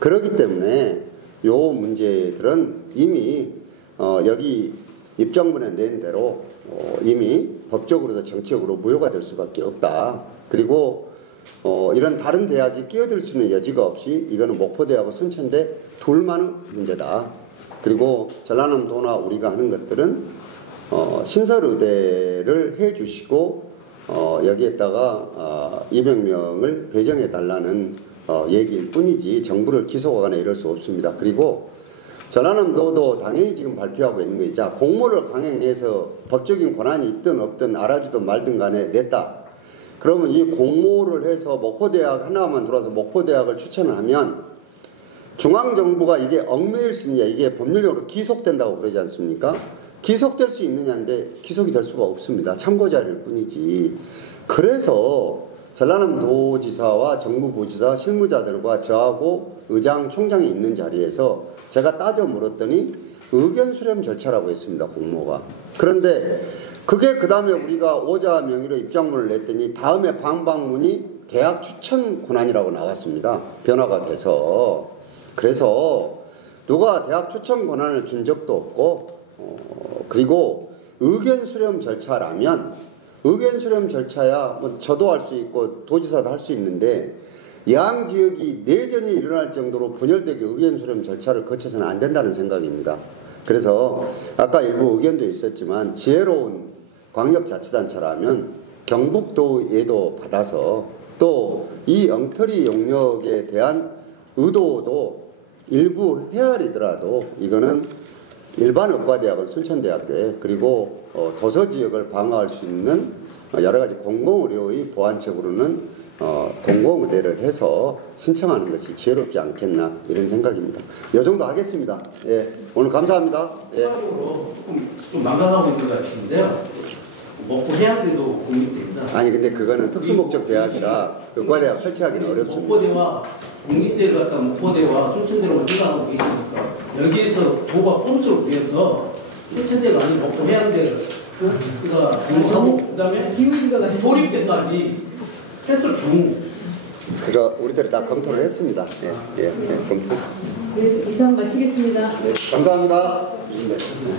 그렇기 때문에 요 문제들은 이미 여기 입장문에 낸 대로 이미 법적으로도 정치적으로 무효가 될 수밖에 없다. 그리고 이런 다른 대학이 끼어들 수 있는 여지가 없이 이거는 목포대하고 순천대 둘만의 문제다. 그리고 전라남도나 우리가 하는 것들은 신설의대를 해주시고 여기에다가 200명을 배정해 달라는 얘기일 뿐이지 정부를 기소하거나 이럴 수 없습니다. 그리고 전라남도도 당연히 지금 발표하고 있는 거죠. 자, 공모를 강행해서 법적인 권한이 있든 없든 알아주든 말든 간에 냈다. 그러면 이 공모를 해서 목포대학 하나만 들어와서 목포대학을 추천을 하면 중앙정부가 이게 얽매일 수 있느냐, 이게 법률적으로 기속된다고 그러지 않습니까? 기속될 수 있느냐인데 기속이 될 수가 없습니다. 참고자료일 뿐이지. 그래서 전라남도지사와 정무부지사 실무자들과 저하고 의장, 총장이 있는 자리에서 제가 따져 물었더니 의견 수렴 절차라고 했습니다. 공모가. 그런데 그게 그 다음에 우리가 오자 명의로 입장문을 냈더니 다음에 방방문이 대학 추천 권한이라고 나왔습니다. 변화가 돼서. 그래서 누가 대학 추천 권한을 준 적도 없고 그리고 의견 수렴 절차라면 의견 수렴 절차야 뭐 저도 할 수 있고 도지사도 할 수 있는데 양 지역이 내전이 일어날 정도로 분열되게 의견 수렴 절차를 거쳐서는 안 된다는 생각입니다. 그래서 아까 일부 의견도 있었지만 지혜로운 광역자치단체라면 경북도에도 받아서 또 이 엉터리 용역에 대한 의도도 일부 헤아리더라도 이거는 일반 의과대학은 순천대학교에 그리고 도서지역을 방어할 수 있는 여러 가지 공공의료의 보완책으로는 공공의대를 해서 신청하는 것이 지혜롭지 않겠나 이런 생각입니다. 이 정도 하겠습니다. 예, 오늘 감사합니다. 예. 좀 망각하고 있는 것 같은데요. 목포 해양대도 국립대입니다. 아니 근데 그거는 특수목적 대학이라 의과대학 설치하기는 어렵습니다. 목포대와 국립대를 갖다 목포대와 순천대로 생각하고 계시니까 여기에서 도가 꼼수를 구해서 순천대가 아닌 목포 해양대를 그가 공사하고 그다음에 소립대까지 했을 경우 그거 우리들이 다 검토를 했습니다. 예, 검토했습니다. 이상 마치겠습니다. 네, 감사합니다. 네.